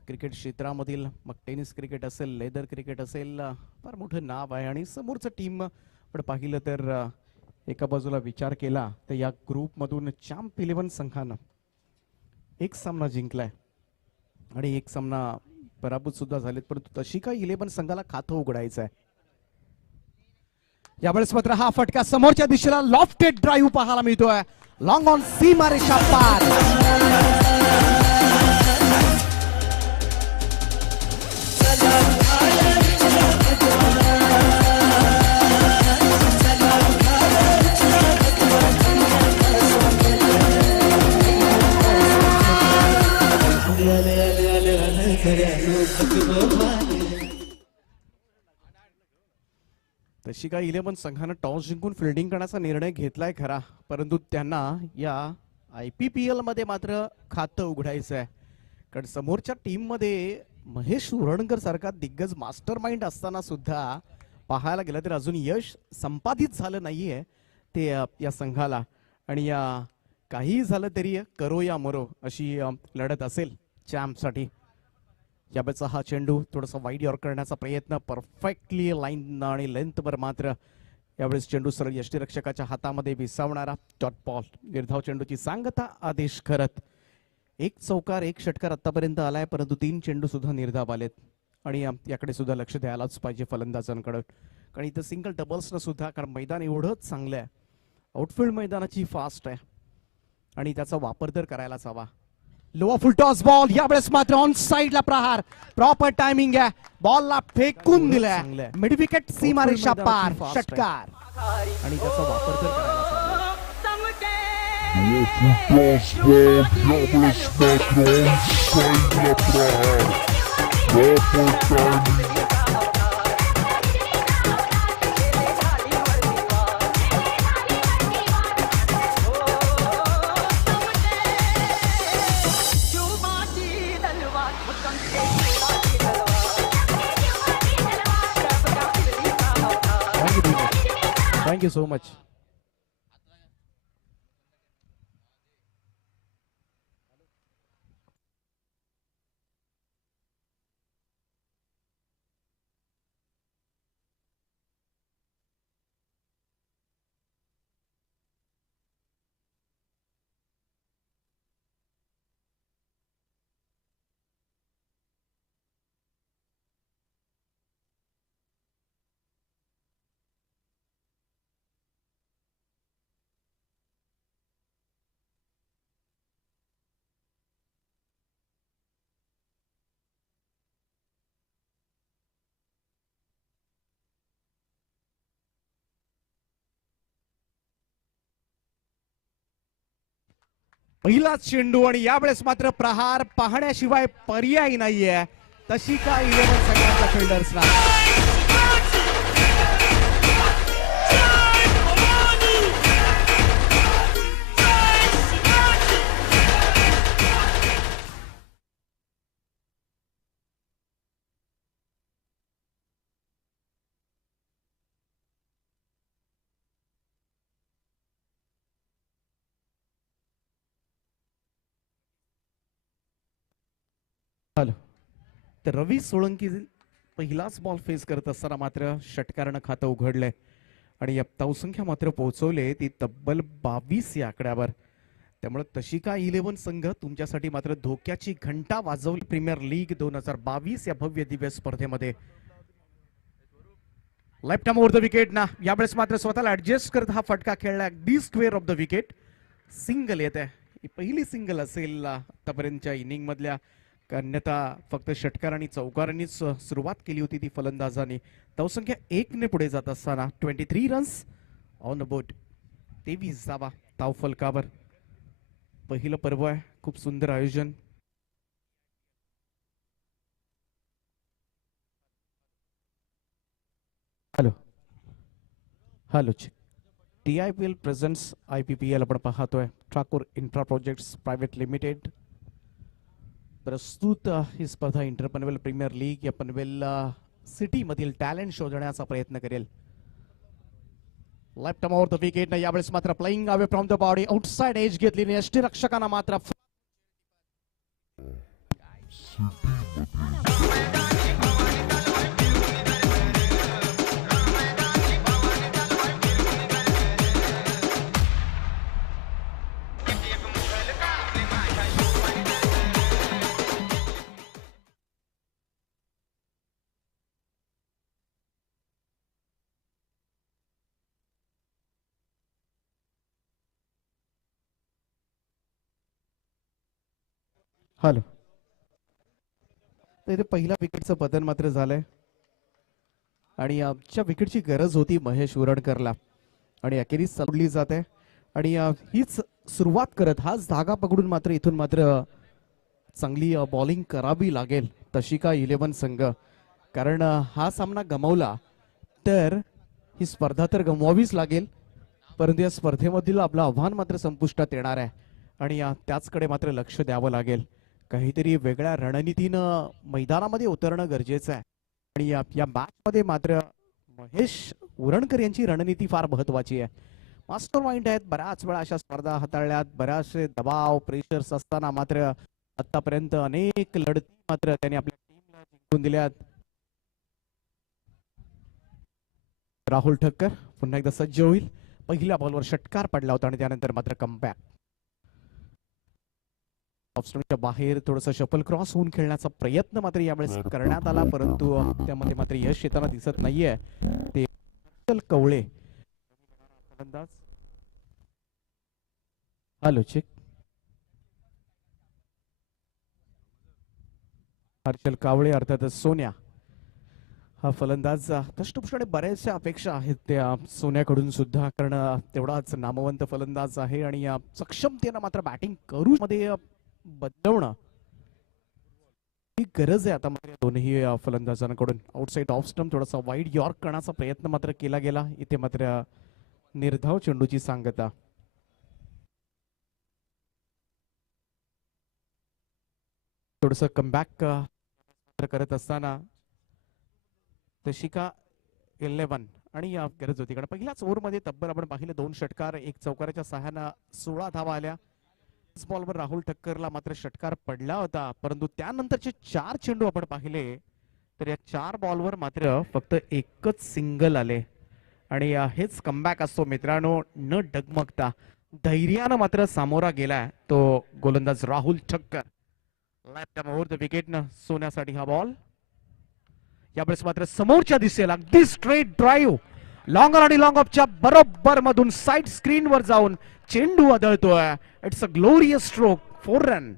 Cricket क्षेत्रामधील मग tennis cricket असेल, लेदर क्रिकेट असेल, फार मोठं नाव आहे. आणि समोरचं टीम पण पाहिलं तर एका बाजूला विचार केला तर या ग्रुपमधून चॅम्प 11 संघानं एक सामना जिंकलाय आणि एक सामना पराभूत सुद्धा झालेत, परंतु तशी काय 11 संघाला खातं उघडायचं आहे. यावेळेस मात्र हा फटका समोरच्या दिशेला लॉफ्टेड ड्राईव्ह पाहायला मिळतोय. लॉंग ऑन सीमारेषा पार. तशी काय 11 संघानं टॉस जिंकून फिल्डिंग करण्याचा निर्णय घेतलाय खरा, परंतु त्यांना या IPPL मध्ये मात्र खातं उघडायचं आहे. कारण समोरच्या टीम मध्ये महेश उरणकर सारखा दिग्गज मास्टर माइंड असताना सुद्धा पाहायला गेलं तर अजून यश संपादित झालं नाहीये ते या संघाला. आणि काही झालं तरी करो या मरो अशी लढत असेल चॅम्पसाठी. यावेळेचा हा चेंडू थोडासा वाईड यॉर्क करण्याचा प्रयत्न, परफेक्टली लाईन आणि लेंथवर मात्र यावेळेस चेंडू सरळ यष्टीरक्षकाच्या हातामध्ये विसावणारा डॉट बॉल. निर्धाव चेंडूची सांगता आदेश करत एक चौकार एक षटकार आतापर्यंत आलाय, परंतु 3 चेंडू सुद्धा निर्धाव आलेत. आणि याकडे सुद्धा लक्ष द्यायलाच पाहिजे फलंदाजांकडे, कारण इथं सिंगल डबल्सनं सुद्धा, कारण मैदान एवढंच चांगलं आहे, आउटफील्ड मैदानाची फास्ट आहे आणि त्याचा वापर तर करायलाच हवा. लोअर फुल टॉस बॉल, यावेळेस मात्र ऑन साइडला प्रहार, प्रॉपर टायमिंग आहे, बॉलला फेकून दिलाय, मिड विकेट सीमारेषा पार, षटकार. आणि त्याचा वापर तर करायलाच हवा. Thank you so much. पहिला चेंडू आणि यावेळेस मात्र प्रहार पाहण्याशिवाय पर्याय नाहीये. तशी काय 11 संघांच्या फिल्डर्सना. हॅलो, तर रवी सोळंकी पहिलाच बॉल फेस करत असताना मात्र षटकारानं खातं उघडलंय आणि धावसंख्या मात्र पोहोचवले ती तब्बल 22 या आकड्यावर. त्यामुळे तशी का 11 संघ तुमच्यासाठी मात्र धोक्याची घंटा वाजवली प्रीमियर लीग 2022 या भव्य दिव्य स्पर्धेमध्ये. Left arm over the wicket ना, यावेळेस मात्र स्वतःला ऍडजस्ट करत हा फटका खेळला अगदी square of the wicket. Single येत आहे, ही पहिली सिंगल असेल आतापर्यंतच्या इनिंग मधल्या, अन्यथा फक्त षटकार आणि चौकारांनीच सुरुवात केली होती ती फलंदाजांनी. धावसंख्या 1 ने पुढे जात असताना 23 रन्स ऑन द बोर्ड, 23 धावा धाव फलकावर. पहिलं पर्व आहे, खूप सुंदर आयोजन. Hello hello, TIPL presents IPPL आपण पाहतोय. Thakur infra projects private limited प्रस्तुत ही स्पर्धा इंटर पनवेल प्रीमियर लीग या पनवेल सिटी मधील टॅलेंट शोधण्याचा प्रयत्न करेल. Left arm over the wicket ना, यावेळेस मात्र playing away from the body, outside edge घेतली यष्टीरक्षकांना मात्र हॅलो. तर इथे पहिल्या विकेटचं पतन मात्र झालंय आणि आमच्या विकेटची गरज होती महेश उरणकरला आणि अखेरीस सोडली जाते आणि हीच सुरुवात करत हाच धागा पकडून मात्र इथून मात्र चांगली बॉलिंग करावी लागेल तशी का 11 संघ, कारण हा सामना गमावला तर ही स्पर्धा तर गमवावीच लागेल, परंतु या स्पर्धेमधील आपलं आव्हान मात्र संपुष्टात येणार आहे आणि त्याचकडे मात्र लक्ष द्यावं लागेल. काहीतरी वेगळ्या रणनीतीनं मैदानामध्ये उतरणं गरजेचं आहे आणि या मॅच मध्ये मात्र महेश उरणकर यांची रणनीती फार महत्वाची आहे. मास्टर माइंड आहेत, बऱ्याच वेळा अशा स्पर्धा हाताळल्यात, बऱ्याचशे दबाव प्रेशर्स असताना मात्र आतापर्यंत अनेक लढती मात्र त्यांनी आपल्या टीमला जिंकून दिल्यात. राहुल ठक्कर पुन्हा एकदा सज्ज होईल. पहिल्या बॉलवर षटकार पडला होता आणि त्यानंतर मात्र कमबॅक. ऑफस्टमच्या बाहेर थोडंसं शफल क्रॉस होऊन खेळण्याचा प्रयत्न मात्र यावेळेस करण्यात आला, परंतु त्यामध्ये मात्र यश येताना दिसत नाहीये. ते कवळे फलंदाज. Hello check. हर्षल कावळे अर्थातच सोन्या हा फलंदाज. दष्टपुष्टाने बऱ्याचशा अपेक्षा आहेत त्या सोन्याकडून सुद्धा, कारण तेवढाच नामवंत फलंदाज आहे आणि सक्षमतेनं मात्र बॅटिंग करू मध्ये बदलवणं ही गरज आहे आता मात्र दोन्ही फलंदाजांकडून. आउटसाइड ऑफ स्टंप थोडासा वाईड यॉर्क करण्याचा प्रयत्न मात्र केला गेला. इथे मात्र निर्धाव चेंडूची सांगता. थोडस कमबॅक करत असताना तशी का 11 आणि गरज होती, कारण पहिल्याच ओव्हरमध्ये तब्बल आपण पाहिलं 2 षटकार 1 चौकाराच्या सहाय्यानं 16 धावा आल्या. बॉलवर राहुल ठक्करला मात्र षटकार पडला होता, परंतु त्यानंतरचे 4 चेंडू आपण पाहिले तर या 4 बॉलवर मात्र फक्त एकच सिंगल आले आणि हेच कमबॅक असतो मित्रांनो. न डगमगता धैर्यानं मात्र सामोरा गेलाय तो गोलंदाज Rahul Thakkar. Left arm over the wicket सोन्यासाठी हा बॉल. यावेळेस मात्र समोरच्या दिसेल अगदी स्ट्रेट ड्राईव्ह लॉंग आणि लॉंग ऑफच्या बरोबर मधून साइड स्क्रीन वर जाऊन चेंडू आदळतोय. It's a glorious stroke, 4 run.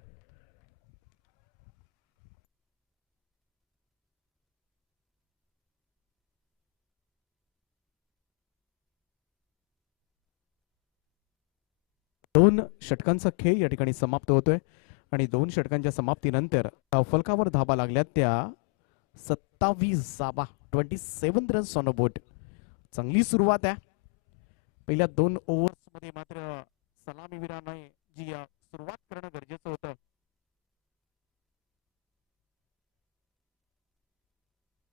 दोन षटकांचा खेळ या ठिकाणी समाप्त होतोय आणि 2 षटकांच्या समाप्तीनंतर फलकावर धाबा लागल्यात त्या 27 धाबा, 27 रन्स ऑन अ बोर्ड. चांगली सुरुवात आहे. पहिल्या 2 ओव्हर्स मध्ये मात्र सलामीवीराने जी सुरुवात करणं गरजेचं होतं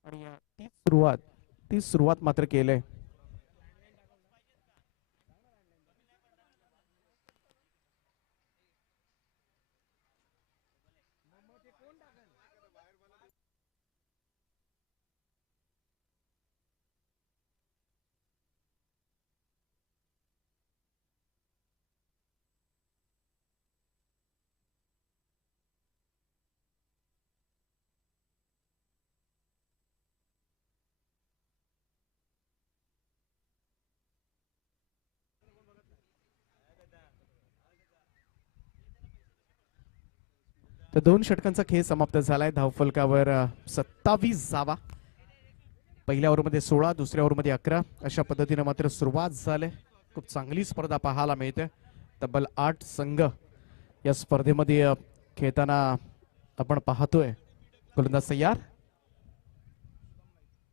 आणि ती सुरुवात मात्र केलंय. तर 2 षटकांचा खेळ समाप्त झालाय. धावफलकावर 27 धावा. पहिल्या ओव्हरमध्ये 16, दुसऱ्या ओव्हरमध्ये 11 अशा पद्धतीने मात्र सुरुवात झाली. खूप चांगली स्पर्धा पाहायला मिळते. तब्बल 8 संघ या स्पर्धेमध्ये खेळताना आपण पाहतोय. गोलंदाज तयार.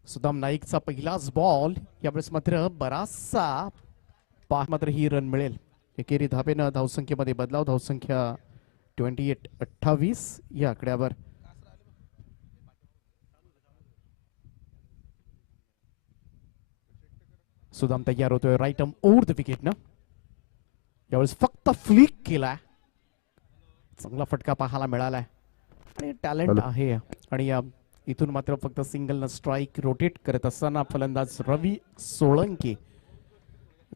सुदाम नाईकचा पहिलाच बॉल. यावेळेस मात्र बराचसा मात्र ही रन मिळेल. एकेरी धाबेनं धावसंख्येमध्ये बदलाव. धावसंख्या 28 या आकड्यावर. सुदाम तयार होतोय right arm over the wicket ना. यावेळेस फक्त फ्लिक केलाय. चांगला फटका पाहायला मिळालाय आणि टॅलेंट आहे. आणि इथून मात्र फक्त सिंगल न स्ट्राईक रोटेट करत असताना फलंदाज रवी सोळंकी,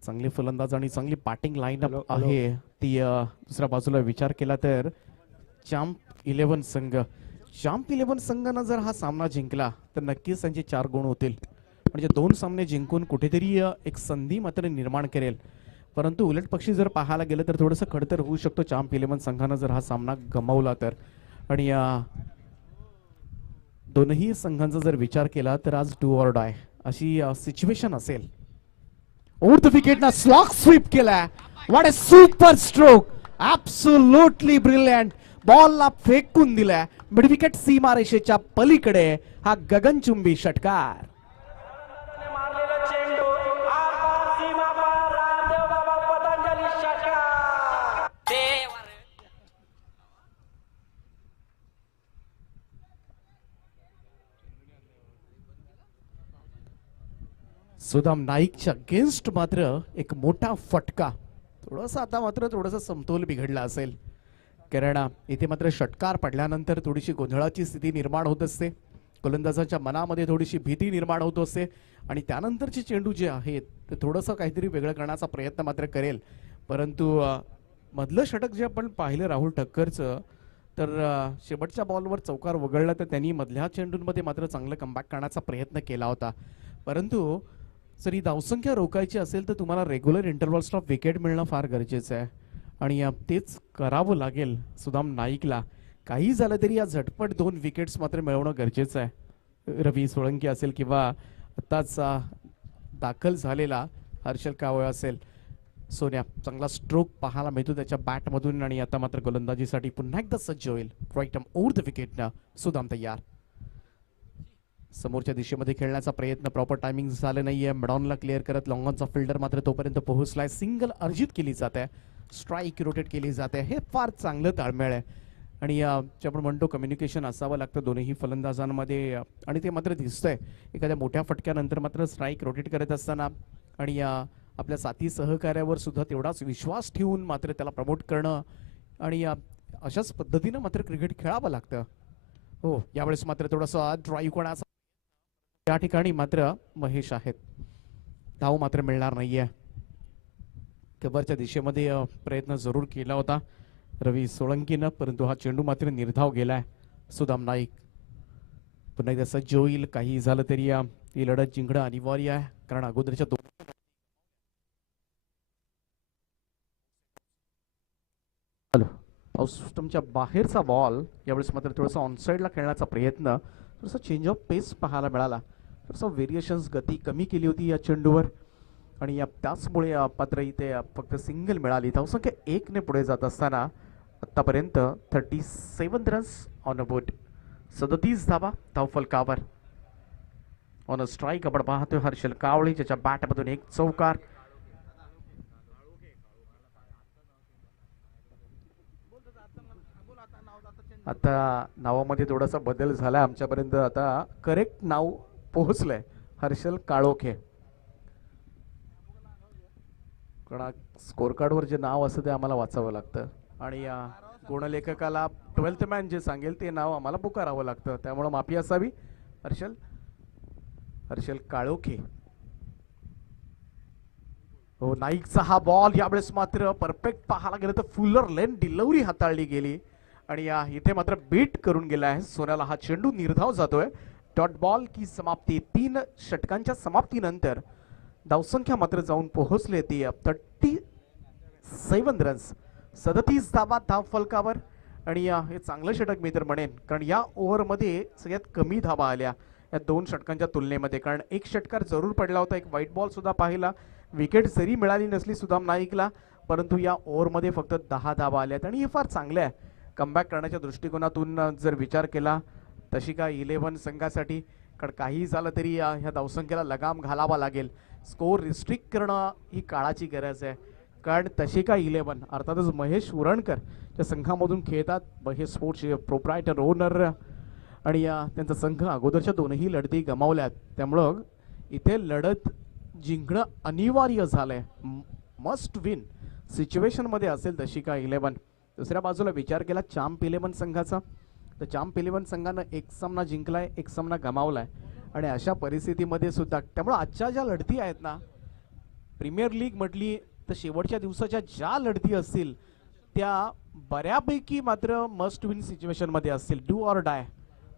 चांगली फलंदाज आणि चांगली बॅटिंग लाईनअप आहे ती. दुसऱ्या बाजूला विचार केला तर चॅम्प 11 संघ, चॅम्प 11 संघानं जर हा सामना जिंकला तर नक्कीच त्यांचे 4 गुण होतील. म्हणजे 2 सामने जिंकून कुठेतरी एक संधी मात्र निर्माण करेल. परंतु उलट पक्षी जर पाहायला गेलं तर थोडंसं खडतर होऊ शकतो चॅम्प 11 संघानं जर हा सामना गमावला तर. आणि दोनही संघांचा जर विचार केला तर आज डू ऑर डाय अशी सिच्युएशन असेल. ओव्हर द विकेट ना स्लॉग स्वीप केलाय. What a super stroke, absolutely brilliant. बॉलला फेकून दिलाय मिड विकेट सीमारेषेच्या पलीकडे हा गगनचुंबी षटकार. सुदाम नाईकच्या अगेन्स्ट मात्र एक मोठा फटका. थोडंसं आता मात्र थोडंसं समतोल बिघडला असेल, कारण इथे मात्र षटकार पडल्यानंतर थोडीशी गोंधळाची स्थिती निर्माण होत असते. गोलंदाजांच्या मनामध्ये थोडीशी भीती निर्माण होत असते आणि त्यानंतरचे चेंडू जे आहेत ते थोडंसं काहीतरी वेगळं करण्याचा प्रयत्न मात्र करेल. परंतु मधलं षटक जे आपण पाहिलं राहुल ठक्करचं, तर शेवटच्या बॉलवर चौकार वगळला तर त्यांनी मधल्या चेंडूंमध्ये मात्र चांगलं कमबॅक करण्याचा प्रयत्न केला होता. परंतु जर ही धावसंख्या रोखायची असेल तर तुम्हाला रेग्युलर इंटरव्हल्सला विकेट मिळणं फार गरजेचं आहे आणि तेच करावं लागेल सुदाम नाईकला. काही झालं तरी या झटपट 2 विकेट्स मात्र मिळवणं गरजेचं आहे. रवी सोळंकी असेल किंवा आत्ताच दाखल झालेला हर्षल कावळे असेल. सोन्या चांगला स्ट्रोक पाहायला मिळतो त्याच्या बॅटमधून आणि आता मात्र गोलंदाजीसाठी पुन्हा एकदा सज्ज होईल. राईट ओव्हर द विकेटनं सुदाम तयार. समोरच्या दिशेमध्ये खेळण्याचा प्रयत्न प्रॉपर टायमिंग झालं नाहीये. मिडॉनला क्लिअर करत लॉंगॉनचा फिल्डर मात्र तोपर्यंत पोहोचलाय. सिंगल अर्जित केली जाते, स्ट्राईक रोटेट केली जाते. हे फार चांगलं ताळमेळ आहे आणि जे आपण म्हणतो कम्युनिकेशन असावं लागतं दोन्ही फलंदाजांमध्ये आणि ते मात्र दिसतंय. एखाद्या मोठ्या फटक्यानंतर मात्र स्ट्राईक रोटेट करत असताना आणि आपल्या साथी सहकार्यावर सुद्धा तेवढाच विश्वास ठेवून मात्र त्याला प्रमोट करणं आणि अशाच पद्धतीनं मात्र क्रिकेट खेळावं लागतं. हो, यावेळेस मात्र थोडंसं ड्राईव्ह करण्याचा या ठिकाणी मात्र महेश आहेत. धाव मात्र मिळणार नाहीये. कव्हरच्या दिशेमध्ये प्रयत्न जरूर केला होता रवी सोळंकीनं, परंतु हा चेंडू मात्र निर्धाव गेलाय. सुदाम नाईक पुन्हा एकदा सज्ज होईल. काही झालं तरी ही लढत जिंकणं अनिवार्य आहे, कारण अगोदरच्या सिस्टमच्या बाहेरचा बॉल यावेळेस मात्र थोडासा ऑनसाइडला खेळण्याचा प्रयत्न, थोडासा चेंज ऑफ पेस पाहायला मिळाला. थोडंसं व्हेरिएशन्स गती कमी केली होती या चेंडूवर आणि त्याचमुळे पात्र इथे फक्त सिंगल मिळाली. धावसंख्या 1 ने पुढे जात असताना आतापर्यंत 37 रन्स ऑन अ बोर्ड, 37 धावा धावफलकावर. ऑन अ स्ट्राईक आपण पाहतोय हर्षल कावळे, ज्याच्या बॅटमधून एक चौकार. आता नावामध्ये थोडासा बदल झाला आमच्यापर्यंत, आता करेक्ट नाव पोहोचलंय हर्षल काळोखे. कारण स्कोर कार्डवर जे नाव असतं ते आम्हाला वाचावं लागतं आणि गुणलेखकाला 12th मॅन जे सांगेल ते नाव आम्हाला पुकारावं लागतं, त्यामुळे माफी असावी. हर्षल काळोखे. हो, नाईकचा हा बॉल यावेळेस मात्र परफेक्ट पाहायला गेलं तर फुलर लेन डिलिव्हरी हाताळली गेली आणि इथे मात्र बीट करून गेला आहे सोन्याला. हा चेंडू निर्धाव जातोय. डॉट बॉल की समाप्ती. 3 षटकांच्या समाप्तीनंतर धावसंख्या मात्र जाऊन पोहोचले ती 37 रन्स, 37 धावा धाव फलकावर आणि हे चांगलं षटक मी तर म्हणेन, कारण या ओव्हरमध्ये सगळ्यात कमी धावा आल्या या 2 षटकांच्या तुलनेमध्ये. कारण एक षटकार जरूर पडला होता, एक व्हाईट बॉल सुद्धा पाहिला. विकेट जरी मिळाली नसली सुदाम नाईकला, परंतु या ओव्हरमध्ये फक्त 10 धावा आल्यात आणि हे फार चांगलं आहे. कमबॅक करण्याच्या दृष्टिकोनातून जर विचार केला तशी काय 11 संघासाठी, कारण काही झालं तरी ह्या धावसंख्येला लगाम घालावा लागेल. स्कोर रिस्ट्रिक्ट करणं ही काळाची गरज आहे, कारण तशी काय 11 अर्थातच महेश उरणकर त्या संघामधून खेळतात. महेश स्पोर्ट्सचे प्रोप्रायटर ओनर आणि त्यांचा संघ अगोदरच्या 2ही लढती गमावल्यात, त्यामुळं इथे लढत जिंकणं अनिवार्य झालंय. मस्ट विन सिच्युएशन मध्ये असेल तशी काय 11. दुसऱ्या बाजूला विचार केला चॅम्प 11 संघाचा तर जाम्प 11 संघानं एक सामना जिंकलाय, एक सामना गमावलाय आणि अशा परिस्थितीमध्ये सुद्धा त्यामुळे आजच्या ज्या लढती आहेत ना, प्रीमियर लीग म्हटली तर शेवटच्या दिवसाच्या ज्या लढती असतील त्या बऱ्यापैकी मात्र मस्ट विन सिच्युएशन मध्ये असतील, डू ऑर डाय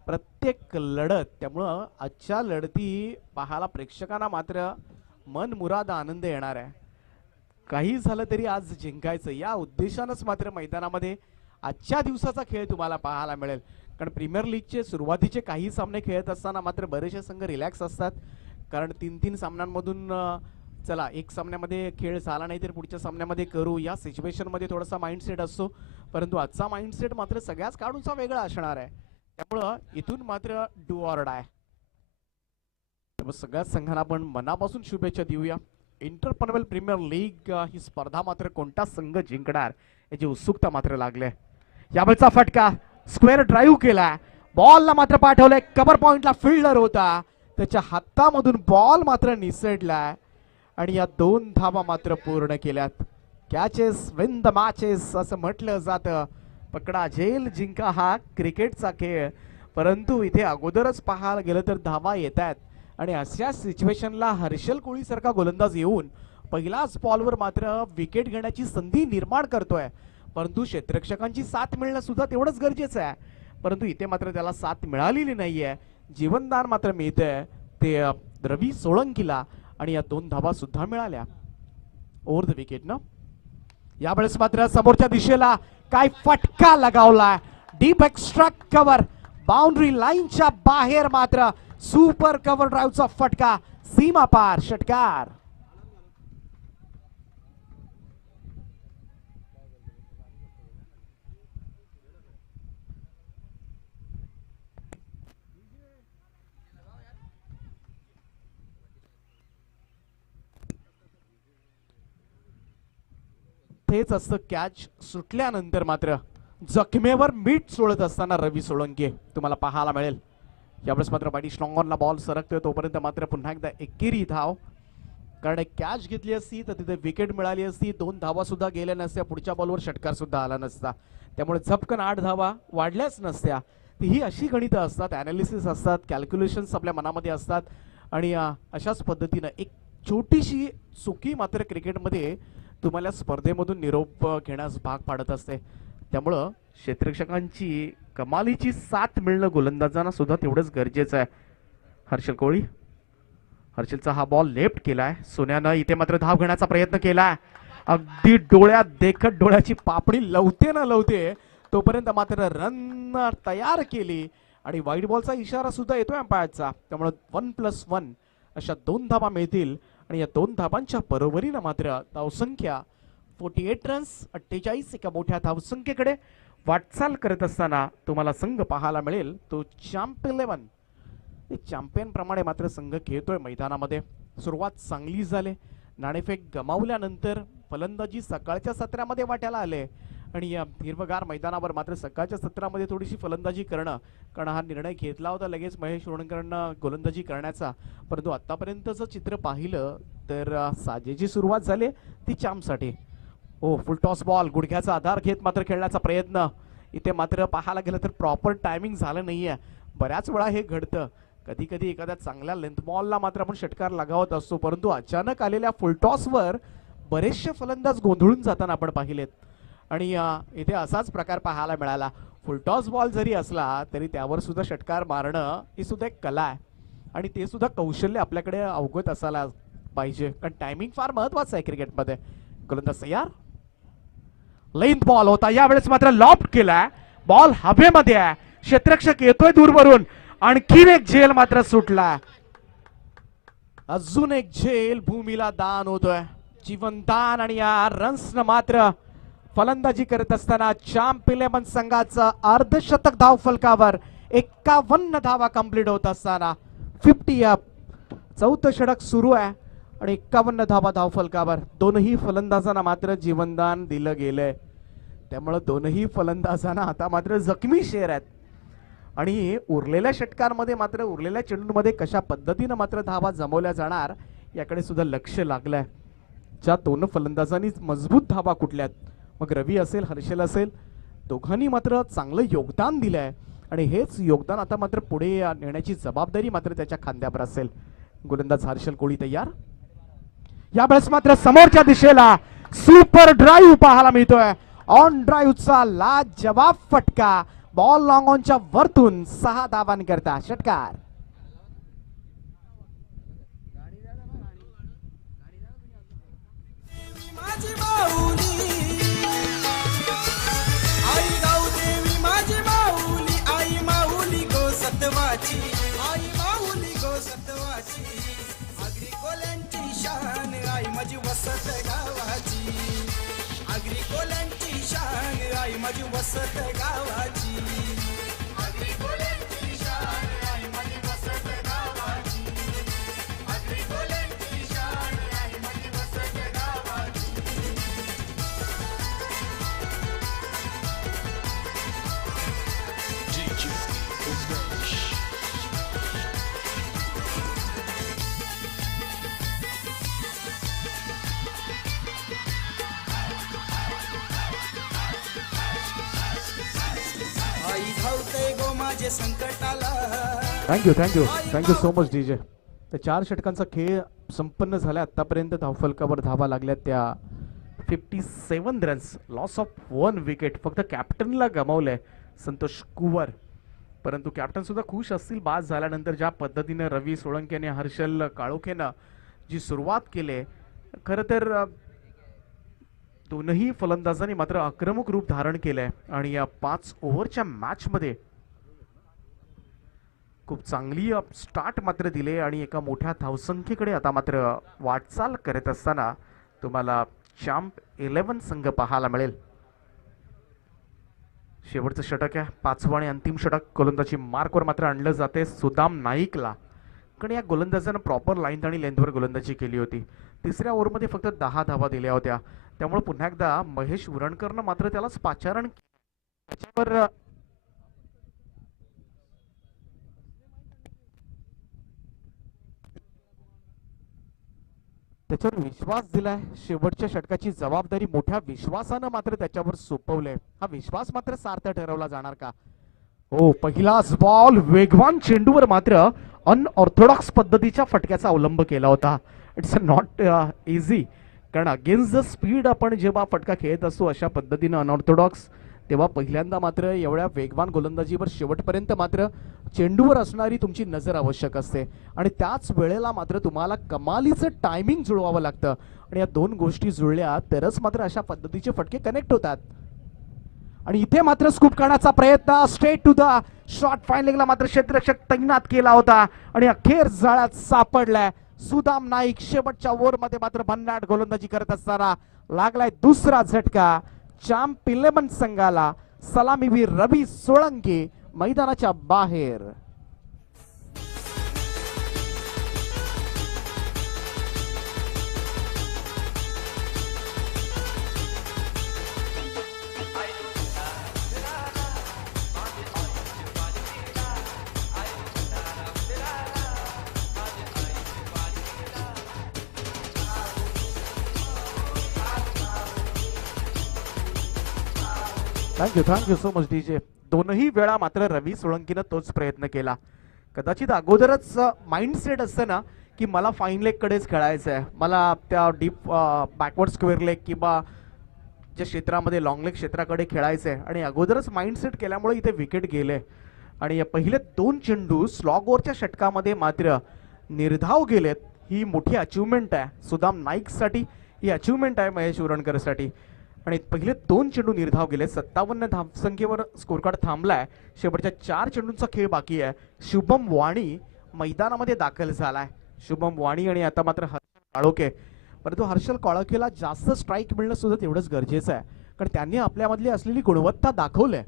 प्रत्येक लढत. त्यामुळं आजच्या लढती पाहायला प्रेक्षकांना मात्र मन मुराद आनंद येणार आहे. काही झालं तरी आज जिंकायचं या उद्देशानंच मात्र मैदानामध्ये आजच्या दिवसाचा खेळ तुम्हाला पाहायला मिळेल. कारण प्रीमियर लीगचे सुरुवातीचे काही सामने खेळत असताना मात्र बरेचसे संघ रिलॅक्स असतात, कारण 3-3 सामन्यांमधून चला एक सामन्यामध्ये खेळ झाला नाही तर पुढच्या सामन्यामध्ये करू या सिच्युएशन मध्ये थोडासा माइंडसेट असतो. परंतु आजचा माइंडसेट मात्र सगळ्याच काढूनचा वेगळा असणार आहे. त्यामुळं इथून मात्र डू ऑर डाय. सगळ्याच संघांना आपण मनापासून शुभेच्छा देऊया. इंटरकॉन्टिनेंटल प्रीमियर लीग ही स्पर्धा मात्र कोणता संघ जिंकणार याची उत्सुकता मात्र लागले. यावेळचा फटका स्क्वेअर ड्राईव्ह केला, बॉलला मात्र पाठवलंय, कव्हर पॉइंटला फिल्डर होता, त्याच्या हातामधून बॉल मात्र निसटलाय आणि या 2 धावा मात्र पूर्ण केल्यात. कॅचेस विन द मॅचेस असं म्हटलं जातं. पकडा झेल जिंका हा क्रिकेटचा खेळ, परंतु इथे अगोदरच पाहायला गेलं तर धावा येत आहेत आणि अशा सिच्युएशनला हर्षल कोहली सारखा गोलंदाज येऊन पहिल्याच बॉलवर मात्र विकेट घेण्याची संधी निर्माण करतोय. परंतु क्षेत्ररक्षकांची साथ मिळणं सुद्धा तेवढंच गरजेचं आहे, परंतु इथे मात्र त्याला साथ मिळालेली नाहीये. जीवनदान मात्र मिळतंय ते रवी सोळंकीला आणि या 2 धावा सुद्धा मिळाल्या ओव्हर द विकेट ना. यावेळेस मात्र समोरच्या दिशेला काय फटका लगावलाय, डीप एक्स्ट्रा कव्हर, बाउंड्री लाईनच्या बाहेर मात्र सुपर कव्हर ड्राईव्हचा फटका, सीमा पार षटकार. तेच असतं कॅच सुटल्यानंतर मात्र जखमेवर मीठ सोडत असताना रवी सोळंके तुम्हाला पाहायला मिळेल. यावेळेस मात्र बॅटी स्ट्रॉंग ऑनला बॉल सरकतोय तोपर्यंत मात्र पुन्हा एकदा एकेरी धाव, कारण एक कॅच घेतली असती तर तिथे विकेट मिळाली असती, 2 धावा सुद्धा गेल्या नसत्या, पुढच्या बॉलवर षटकार सुद्धा आला नसता, त्यामुळे झपकन 8 धावा वाढल्याच नसत्या. ही अशी गणितं असतात, ॲनालिसिस असतात, कॅल्क्युलेशन्स आपल्या मनामध्ये असतात आणि अशाच पद्धतीनं एक छोटीशी चुकी मात्र क्रिकेटमध्ये तुम्हाला स्पर्धेमधून निरोप घेण्यास भाग पाडत असते. त्यामुळं क्षेत्ररक्षकांची कमालीची साथ मिळणं गोलंदाजांना सुद्धा तेवढंच गरजेचं आहे. हर्षल कोहली, हर्षलचा हा बॉल लेफ्ट केलाय, सोन्यानं इथे मात्र धाव घेण्याचा प्रयत्न केलाय, अगदी डोळ्यात देखत डोळ्याची पापडी लवते ना लवते तोपर्यंत मात्र रन तयार केली आणि वाईट बॉलचा इशारा सुद्धा येतोय अंपायरचा. त्यामुळे 1+1 अशा 2 धावा मिळतील आणि या 2 धावांच्या बरोबरीनं मात्र धावसंख्या 48 रन्स 48 एका मोठ्या धावसंख्येकडे वाटचाल करत असताना तुम्हाला संघ पाहायला मिळेल तो चॅम्प 11. चॅम्पियन प्रमाणे मात्र संघ खेळतोय मैदानामध्ये. सुरुवात चांगली झाली, नाणेफेक गमावल्यानंतर फलंदाजी सकाळच्या सत्रामध्ये वाट्याला आले आणि या हिरवगार मैदानावर मात्र सकाळच्या सत्रामध्ये थोडीशी फलंदाजी करणं, कारण हा निर्णय घेतला होता लगेच महेश सोळंकरनं गोलंदाजी करण्याचा, परंतु आतापर्यंतचं चित्र पाहिलं तर साजेची सुरुवात झाली ती चॅम्पसाठी. फुल टॉस बॉल गुडघ्याचा आधार घेत मात्र खेळण्याचा प्रयत्न, इथे मात्र पाहायला गेलं तर प्रॉपर टायमिंग झालं नाहीये. बऱ्याच वेळा हे घडतं, कधी कधी एखाद्या चांगल्या लेंथ बॉलला मात्र आपण षटकार लगावत असतो, परंतु अचानक आलेल्या फुल टॉसवर बरेचसे फलंदाज गोंधळून जाताना आपण पाहिलेत आणि इथे असाच प्रकार पाहायला मिळाला. फुलटॉस बॉल जरी असला तरी त्यावर सुद्धा षटकार मारणं ही सुद्धा एक कला आहे आणि ते सुद्धा कौशल्य आपल्याकडे अवगत असायला पाहिजे, कारण टायमिंग फार महत्वाचं आहे क्रिकेटमध्ये. गोलंदाज तयार, लेंथ बॉल होता, यावेळेस मात्र लॉफ्ट केलाय, बॉल हवेमध्ये आहे, क्षेत्ररक्षक येतोय दूरवरून, आणखीन एक झेल मात्र सुटला, अजून एक झेल भूमीला दान होतोय, जीवनदान आणि या रन्सनं मात्र फलंदाजी करत असताना चॅम्प 11 संघाचं अर्धशतक धाव फलकावर 51 धावा कंप्लीट होत असताना 50 अप, 4थं षटक सुरू आहे आणि 51 धावा धाव फलकावर. दोनही फलंदाजांना मात्र जीवनदान दिलं गेलंय, त्यामुळे दोनही फलंदाजांना आता मात्र जखमी शेर आहेत आणि उरलेल्या षटकांमध्ये मात्र उरलेल्या चेंडूमध्ये कशा पद्धतीनं मात्र धावा जमवल्या जाणार याकडे सुद्धा लक्ष लागलंय. ज्या 2 फलंदाजांनी मजबूत धावा कुठल्यात, मग रवी असेल हर्षल असेल, दोघांनी मात्र चांगलं योगदान दिलंय आणि हेच योगदान आता मात्र पुढे नेण्याची जबाबदारी मात्र त्याच्या खांद्यावर असेल. गोलंदाज हर्षल कोळी तयार. यावेळेस मात्र समोरच्या दिशेला सुपर ड्राईव्ह पाहायला मिळतोय. ऑन ड्राईव्हचा लाजवाब फटका. बॉल लॉंग ऑनच्या वरतून 6 धावांकरता षटकार. माझी वसत गावाची आगरी कोल्यांची शान आई माझी वसत गावाची आगरी कोल्यांची शान आई माझी वसत गावाची आगरी कोल्यांची शान आई माझी वसत गावाची. Thank you thank you thank you so much DJ. त्या 4 षटकांचा खेळ संपन्न झाला. आतापर्यंत धावफलकावर धावा लागल्या त्या 57 रन्स. Loss of 1 wicket. फक्त कॅप्टनला गमावलंय संतोष कुवर. परंतु कॅप्टन सुद्धा खुश असतील बाद झाल्यानंतर ज्या पद्धतीने रवी सोळंके आणि हर्षल काळोखेनं जी सुरुवात केली. खरं तर दोनही फलंदाजांनी मात्र आक्रमक रूप धारण केलंय आणि या 5 ओव्हरच्या मॅच मध्ये खूप चांगली स्टार्ट मात्र दिले आणि एका मोठ्या धावसंख्येकडे आता मात्र वाटचाल करत असताना तुम्हाला चॅम्प 11 संघ पाहायला मिळेल. शेवटचं षटक आहे. 5वं आणि अंतिम षटक गोलंदाजी मार्कवर मात्र आणलं जाते सुदाम नाईकला. कारण या गोलंदाजानं प्रॉपर लाईन आणि लेंथवर गोलंदाजी केली होती. 3ऱ्या ओव्हरमध्ये फक्त 10 धावा दिल्या होत्या. त्यामुळे पुन्हा एकदा महेश उरणकरनं मात्र त्यालाच पाचारण त्याच्यावर विश्वास दिलाय. शेवटच्या षटकाची जबाबदारी मोठ्या विश्वासानं मात्र त्याच्यावर सोपवलंय. हा विश्वास मात्र सार्थ ठरवला जाणार का? हो, पहिलाच बॉल वेगवान चेंडूवर मात्र अनऑर्थोडॉक्स पद्धतीच्या फटक्याचा अवलंब केला होता. It's not easy. कारण अगेन्स्ट द स्पीड आपण जेव्हा फटका खेळत असतो अशा पद्धतीनं अनऑर्थोडॉक्स, तेव्हा पहिल्यांदा मात्र एवढ्या वेगवान गोलंदाजीवर शेवटपर्यंत मात्र चेंडूवर असणारी तुमची नजर आवश्यक असते आणि त्याच वेळेला मात्र तुम्हाला कमालीचं टायमिंग जुळवावं लागतं आणि या 2 गोष्टी जुळल्या तरच मात्र अशा पद्धतीचे फटके कनेक्ट होतात. आणि इथे मात्र स्कूप करण्याचा प्रयत्न. Straight to the shot. फायनलिंगला मात्र क्षेत्ररक्षक तैनात केला होता आणि अखेर जाळ्यात सापडलाय सुदाम नाईक. शेवटच्या ओव्हरमध्ये मात्र भन्नाट गोलंदाजी करत असताना लागलाय दुसरा झटका. चॅम्प 11 संघाला. सलामीवीर रवी सोळंके मैदानाच्या बाहेर. Thank you so much DJ. दोनही वेळा मात्र रवी सोळंकीनं तोच प्रयत्न केला. कदाचित अगोदरच माइंडसेट असतं ना की मला फाईन लेग कडेच खेळायचं आहे, मला त्या डीप बॅकवर्ड स्क्वेअर लेग किंवा ज्या क्षेत्रामध्ये लॉंग लेग क्षेत्राकडे खेळायचं आहे आणि अगोदरच माइंडसेट केल्यामुळे इथे विकेट गेले आणि पहिले 2 चेंडू स्लॉग ओव्हरच्या षटकामध्ये मात्र निर्धाव गेलेत. ही मोठी अचिव्हमेंट आहे सुदाम नाईकसाठी, ही अचिव्हमेंट आहे महेश उरणकरसाठी. आणि पहिले 2 चेंडू निर्धाव गेले. 57 धावसंख्येवर स्कोर कार्ड थांबलाय. शेवटच्या 4 चेंडूंचा खेळ बाकी आहे. शुभम वाणी मैदानामध्ये दाखल झालाय. शुभम वाणी आणि आता मात्र हर्षल काळोखे. परंतु हर्षल काळोखेला जास्त स्ट्राईक मिळणं सुद्धा तेवढंच गरजेचं आहे कारण त्यांनी आपल्यामधली असलेली गुणवत्ता दाखवले.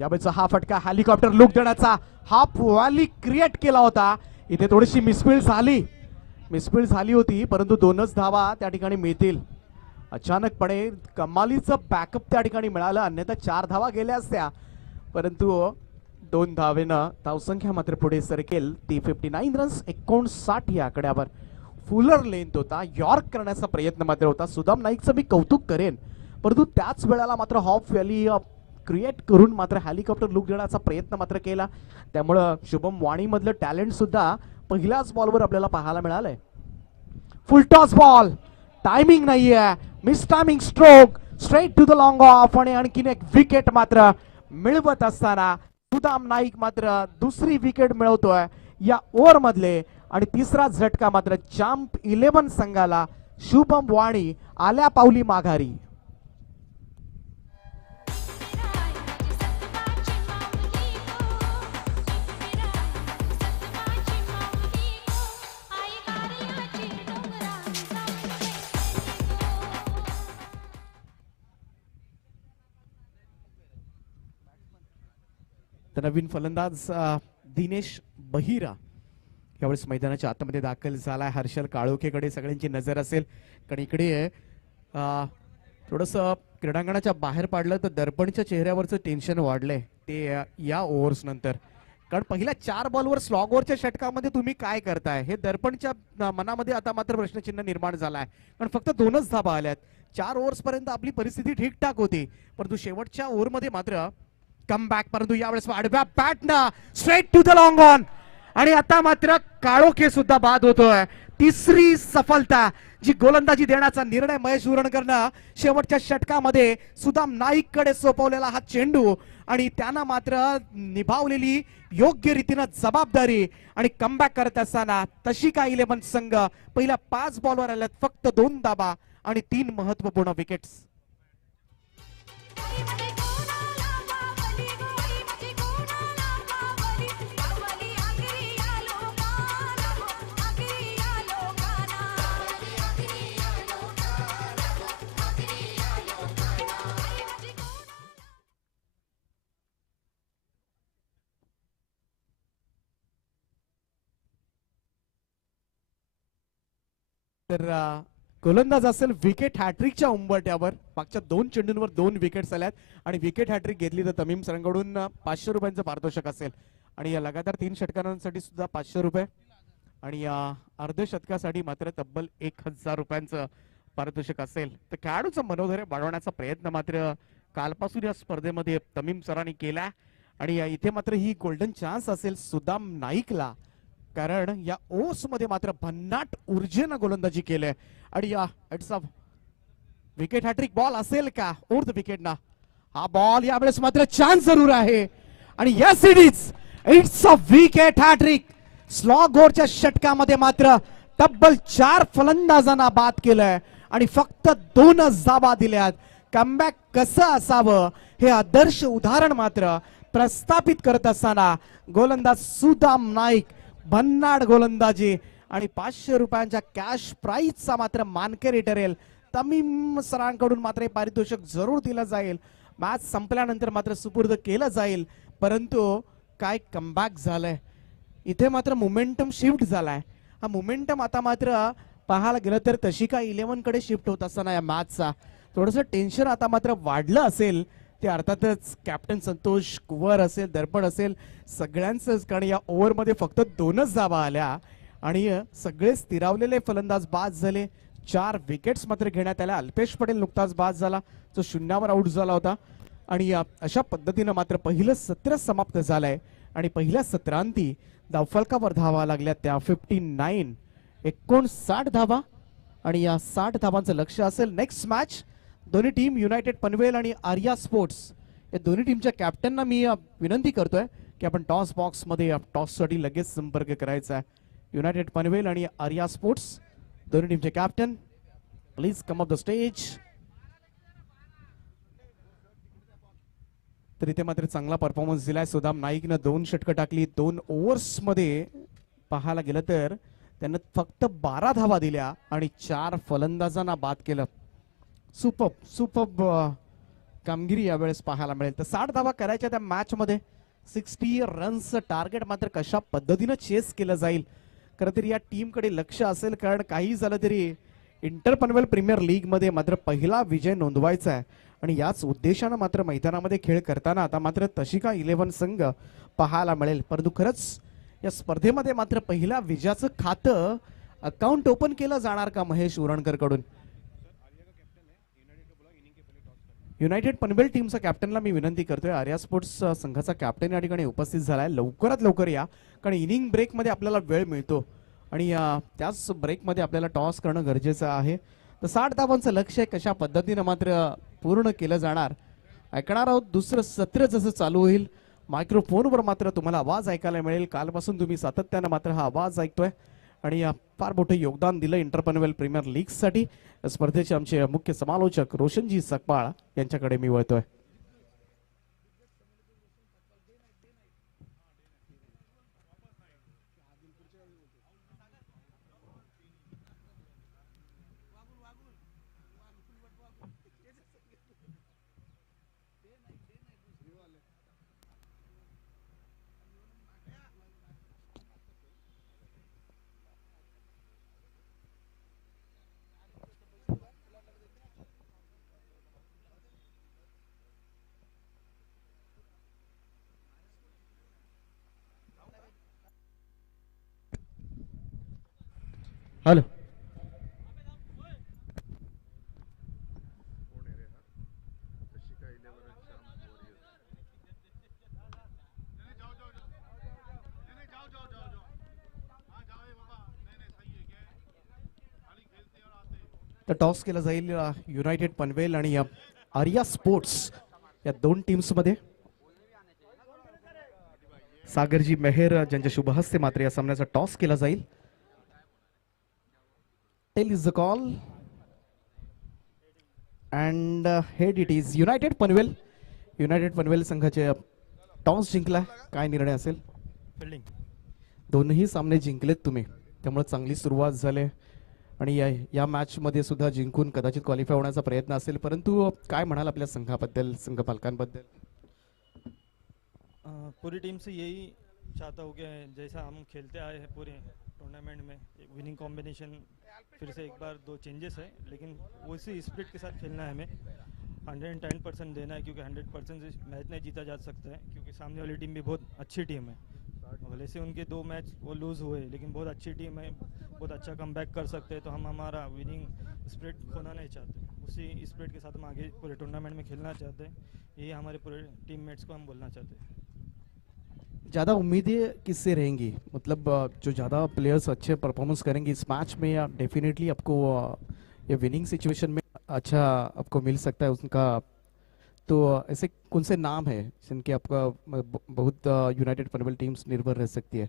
यावेळेचा हा फटका हेलिकॉप्टर लुक देण्याचा हाफ व्हॅली क्रिएट केला होता. इथे थोडीशी मिसफील्ड झाली होती परंतु 2च धावा त्या ठिकाणी मिळतील. अचानकपणे कमालीचं बॅकअप त्या ठिकाणी मिळालं, अन्यथा 4 धावा गेल्या असत्या परंतु 2 धावेनं धावसंख्या मात्र पुढे सरकेल. ती 59 रन्स 59 या आकड्यावर. फुलर लेंथ होता, यॉर्क करण्याचा प्रयत्न मात्र होता. सुदाम नाईकचं मी कौतुक करेन परंतु त्याच वेळेला मात्र हाफ व्हॅली क्रिएट करून मात्र हेलिकॉप्टर लुक देण्याचा प्रयत्न मात्र केला. त्यामुळं शुभम वाणी मधलं टॅलेंट सुद्धा पहिल्याच बॉलवर आपल्याला पाहायला मिळालंय. फुल टॉस बॉल, टायमिंग नाहीये, miss timing stroke, straight to the long off आणि आणखीन एक विकेट मात्र मिळवत असताना सुदाम नाईक मात्र दुसरी विकेट मिळवतोय या ओव्हर मधले. आणि तिसरा झटका मात्र चॅम्प 11 संघाला. शुभम वाणी आल्या पावली माघारी. तर नवीन फलंदाज दिनेश बहिरा यावेळेस मैदानाच्या आतमध्ये दाखल झालाय. हर्षल काळोखेकडे सगळ्यांची नजर असेल, कारण इकडे थोडंसं क्रीडांगणाच्या बाहेर पाडलं तर दर्पणच्या चेहऱ्यावरचं टेन्शन वाढलंय ते या ओव्हर्स नंतर. कारण पहिल्या 4 बॉलवर स्लॉग ओव्हरच्या षटकामध्ये तुम्ही काय करताय हे दर्पणच्या मनामध्ये आता मात्र प्रश्नचिन्ह निर्माण झालाय. कारण फक्त 2च धाबा आल्यात. 4 ओव्हर्स पर्यंत आपली परिस्थिती ठीकठाक होती, परंतु शेवटच्या ओव्हरमध्ये मात्र कमबॅक. परंतु यावेळेस आडव्या बॅटना straight to the long on आणि आता मात्र काळोखे सुद्धा बाद होतोय. तिसरी सफलता जी गोलंदाजी देण्याचा निर्णय महेश उरणकरनं शेवटच्या षटकामध्ये सुदाम नाईक कडे सोपवलेला हा चेंडू आणि त्यानं मात्र निभावलेली योग्य रीतीनं जबाबदारी आणि कमबॅक करत असताना तशी का 11 संघ पहिल्या 5 बॉलवर आल्यात फक्त 2 धाबा आणि 3 महत्वपूर्ण विकेट्स. तर गोलंदाज असेल विकेट हॅट्रिकच्या उंबरठ्यावर. मागच्या 2 चेंडूंवर 2 विकेट्स आल्यात आणि विकेट हॅट्रिक घेतली तर तमीम सरांकडून 500 रुपयांचं पारितोषिक असेल आणि या लगातार 3 षटकांसाठी सुद्धा 500 रुपये आणि अर्धशतकासाठी मात्र तब्बल 1000 रुपयांचं पारितोषिक असेल. तर खेळाडूचं मनोधैर्य वाढवण्याचा प्रयत्न मात्र कालपासून या स्पर्धेमध्ये तमीम सरांनी केला आणि इथे मात्र ही गोल्डन चान्स असेल सुदाम नाईकला, कारण या ओव्हर्स मध्ये मात्र भन्नाट ऊर्जेनं गोलंदाजी केलंय आणि it's a wicket hat-trick ball असेल का ओव्हर द विकेट ना. हा बॉल यावेळेस मात्र चान्स जरूर आहे आणि yes it's a wicket hat-trick. Slog ओव्हरच्या षटकामध्ये मात्र तब्बल 4 फलंदाजांना बाद केलंय आणि फक्त 2च धाबा दिल्यात. कमबॅक कसं असावं हे आदर्श उदाहरण मात्र प्रस्थापित करत असताना गोलंदाज सुदाम नाईक भन्नाट गोलंदाजी आणि 500 रुपयांच्या कॅश प्राइजचा मात्र मानकरी ठरेल. तमीम सरांकडून मात्र हे पारितोषिक जरूर दिलं जाईल. मॅच संपल्यानंतर मात्र सुपूर्द केलं जाईल. परंतु काय कमबॅक झालंय इथे मात्र मोमेंटम शिफ्ट झालाय. हा मोमेंटम आता मात्र पाहायला गेलं तर तशिका 11 कडे शिफ्ट होत असताना या मॅचचा थोडंसं टेन्शन आता मात्र वाढलं असेल. ते अर्थातच कॅप्टन संतोष कुवर असेल, दर्पण असेल, सगळ्यांचंच, कारण या ओव्हरमध्ये फक्त 2च धाबा आल्या आणि सगळे स्थिरावलेले फलंदाज बाद झाले. 4 विकेट्स मात्र घेण्यात आल्या. अल्पेश पटेल नुकताच बाद झाला, जो 0वर आउट झाला होता आणि अशा पद्धतीनं मात्र पहिलं सत्र समाप्त झालंय आणि पहिल्या सत्रांती धावफलकावर धावा लागल्या त्या 59, 59 धावा आणि या 60 धावांचं लक्ष असेल. नेक्स्ट मॅच दोन्ही टीम युनायटेड पनवेल आणि आर्या स्पोर्ट्स या दोन्ही टीमच्या कॅप्टनना मी विनंती करतोय की आपण टॉस बॉक्स मध्ये टॉससाठी लगेच संपर्क करायचा आहे. युनायटेड पनवेल आणि आर्या स्पोर्ट्स दोन्ही टीमचे captain please come of the stage. तर इथे मात्र चांगला परफॉर्मन्स दिलाय सुदाम नाईकनं. 2 षटकं टाकली. 2 ओव्हर्स मध्ये पाहायला गेलं तर त्यानं फक्त 12 धावा दिल्या आणि 4 फलंदाजांना बाद केलं. सुपर्ब कामगिरी यावेळेस पाहायला मिळेल. तर 60 धावा करायच्या त्या मॅच मध्ये. 60 रन्स टार्गेट मात्र कशा पद्धतीनं चेस केलं जाईल खरं तर या टीम कडे लक्ष असेल, कारण काही झालं तरी इंटर पनवेल प्रीमियर लीग मध्ये मात्र पहिला विजय नोंदवायचा आहे आणि याच उद्देशानं मात्र मैदानामध्ये खेळ करताना आता मात्र तशिका 11 संघ पाहायला मिळेल. परंतु खरंच या स्पर्धेमध्ये मात्र पहिल्या विजयाचं खातं अकाउंट ओपन केलं जाणार का महेश उरणकर कडून. युनायटेड पनवेल टीमचा कॅप्टनला मी विनंती करतोय, आर्या स्पोर्ट्स संघाचा कॅप्टन या ठिकाणी उपस्थित झालाय. लवकरात लवकर या, कारण इनिंग ब्रेकमध्ये आपल्याला वेळ मिळतो आणि त्याच ब्रेकमध्ये आपल्याला टॉस करणं गरजेचं आहे. तर 60 धावांचं लक्ष्य कशा पद्धतीनं मात्र पूर्ण केलं जाणार ऐकणार आहोत. दुसरं सत्र जसं चालू होईल मायक्रोफोनवर मात्र तुम्हाला आवाज ऐकायला मिळेल. कालपासून तुम्ही सातत्यानं मात्र हा आवाज ऐकतोय आणि फार मोठं योगदान दिलं इंटरपनवेल प्रीमियर लीगसाठी. स्पर्धेचे आमचे मुख्य समालोचक रोशनजी सकपाळ यांच्याकडे मी वळतोय. हॅलो, तर टॉस केला जाईल युनायटेड पनवेल आणि आर्या स्पोर्ट्स या दोन टीम्स मध्ये. सागरजी मेहर ज्यांच्या शुभ हस्ते मात्र या सामन्याचा टॉस केला जाईल. Tail is the call and head it is united Panvel. United Panvel संघाचे टॉस जिंकला. काय निर्णय असेल? फिल्डिंग. दोनही सामने जिंकलेत तुम्ही, त्यामुळे चांगली सुरुवात झाली आणि या मॅच मध्ये सुद्धा जिंकून कदाचित क्वालिफाय होण्याचा प्रयत्न असेल. परंतु काय म्हणाल आपल्या संघाबद्दल, संघ पालकांबद्दल? पूरी टीम से यही चाहता हूँ कि जैसा हम खेलते आए हैं पूरे टूर्नामेंट में, एक विनिंग कॉम्बिनेशन फिर से एक बार 2 चेंजेस है, लेकिन उसी स्पिरिट के साथ खेलना है हमें. 110% देना है, क्योंकि 100% से मैच नहीं जीता जा सकता है, क्योंकि सामने वाली टीम भी बहुत अच्छी टीम है. भले से उनके 2 मैच वो लूज़ हुए, लेकिन बहुत अच्छी टीम है, बहुत अच्छा कमबैक कर सकते हैं. तो हम हमारा विनिंग स्पिरिट खोना नहीं चाहते, उसी स्पिरिट के साथ हम आगे पूरे टूर्नामेंट में खेलना चाहते हैं. यही हमारे पूरे टीममेट्स को हम बोलना चाहते हैं. ज़्यादा उम्मीदें किससे रहेंगी? मतलब जो ज़्यादा प्लेयर्स अच्छे परफॉर्मेंस करेंगे इस मैच में, या डेफिनेटली आपको ये विनिंग सिचुएशन में अच्छा आपको मिल सकता है उनका? तो ऐसे कौन से नाम है जिनके आपका बहुत यूनाइटेड पनवेल टीम्स निर्भर रह सकती है?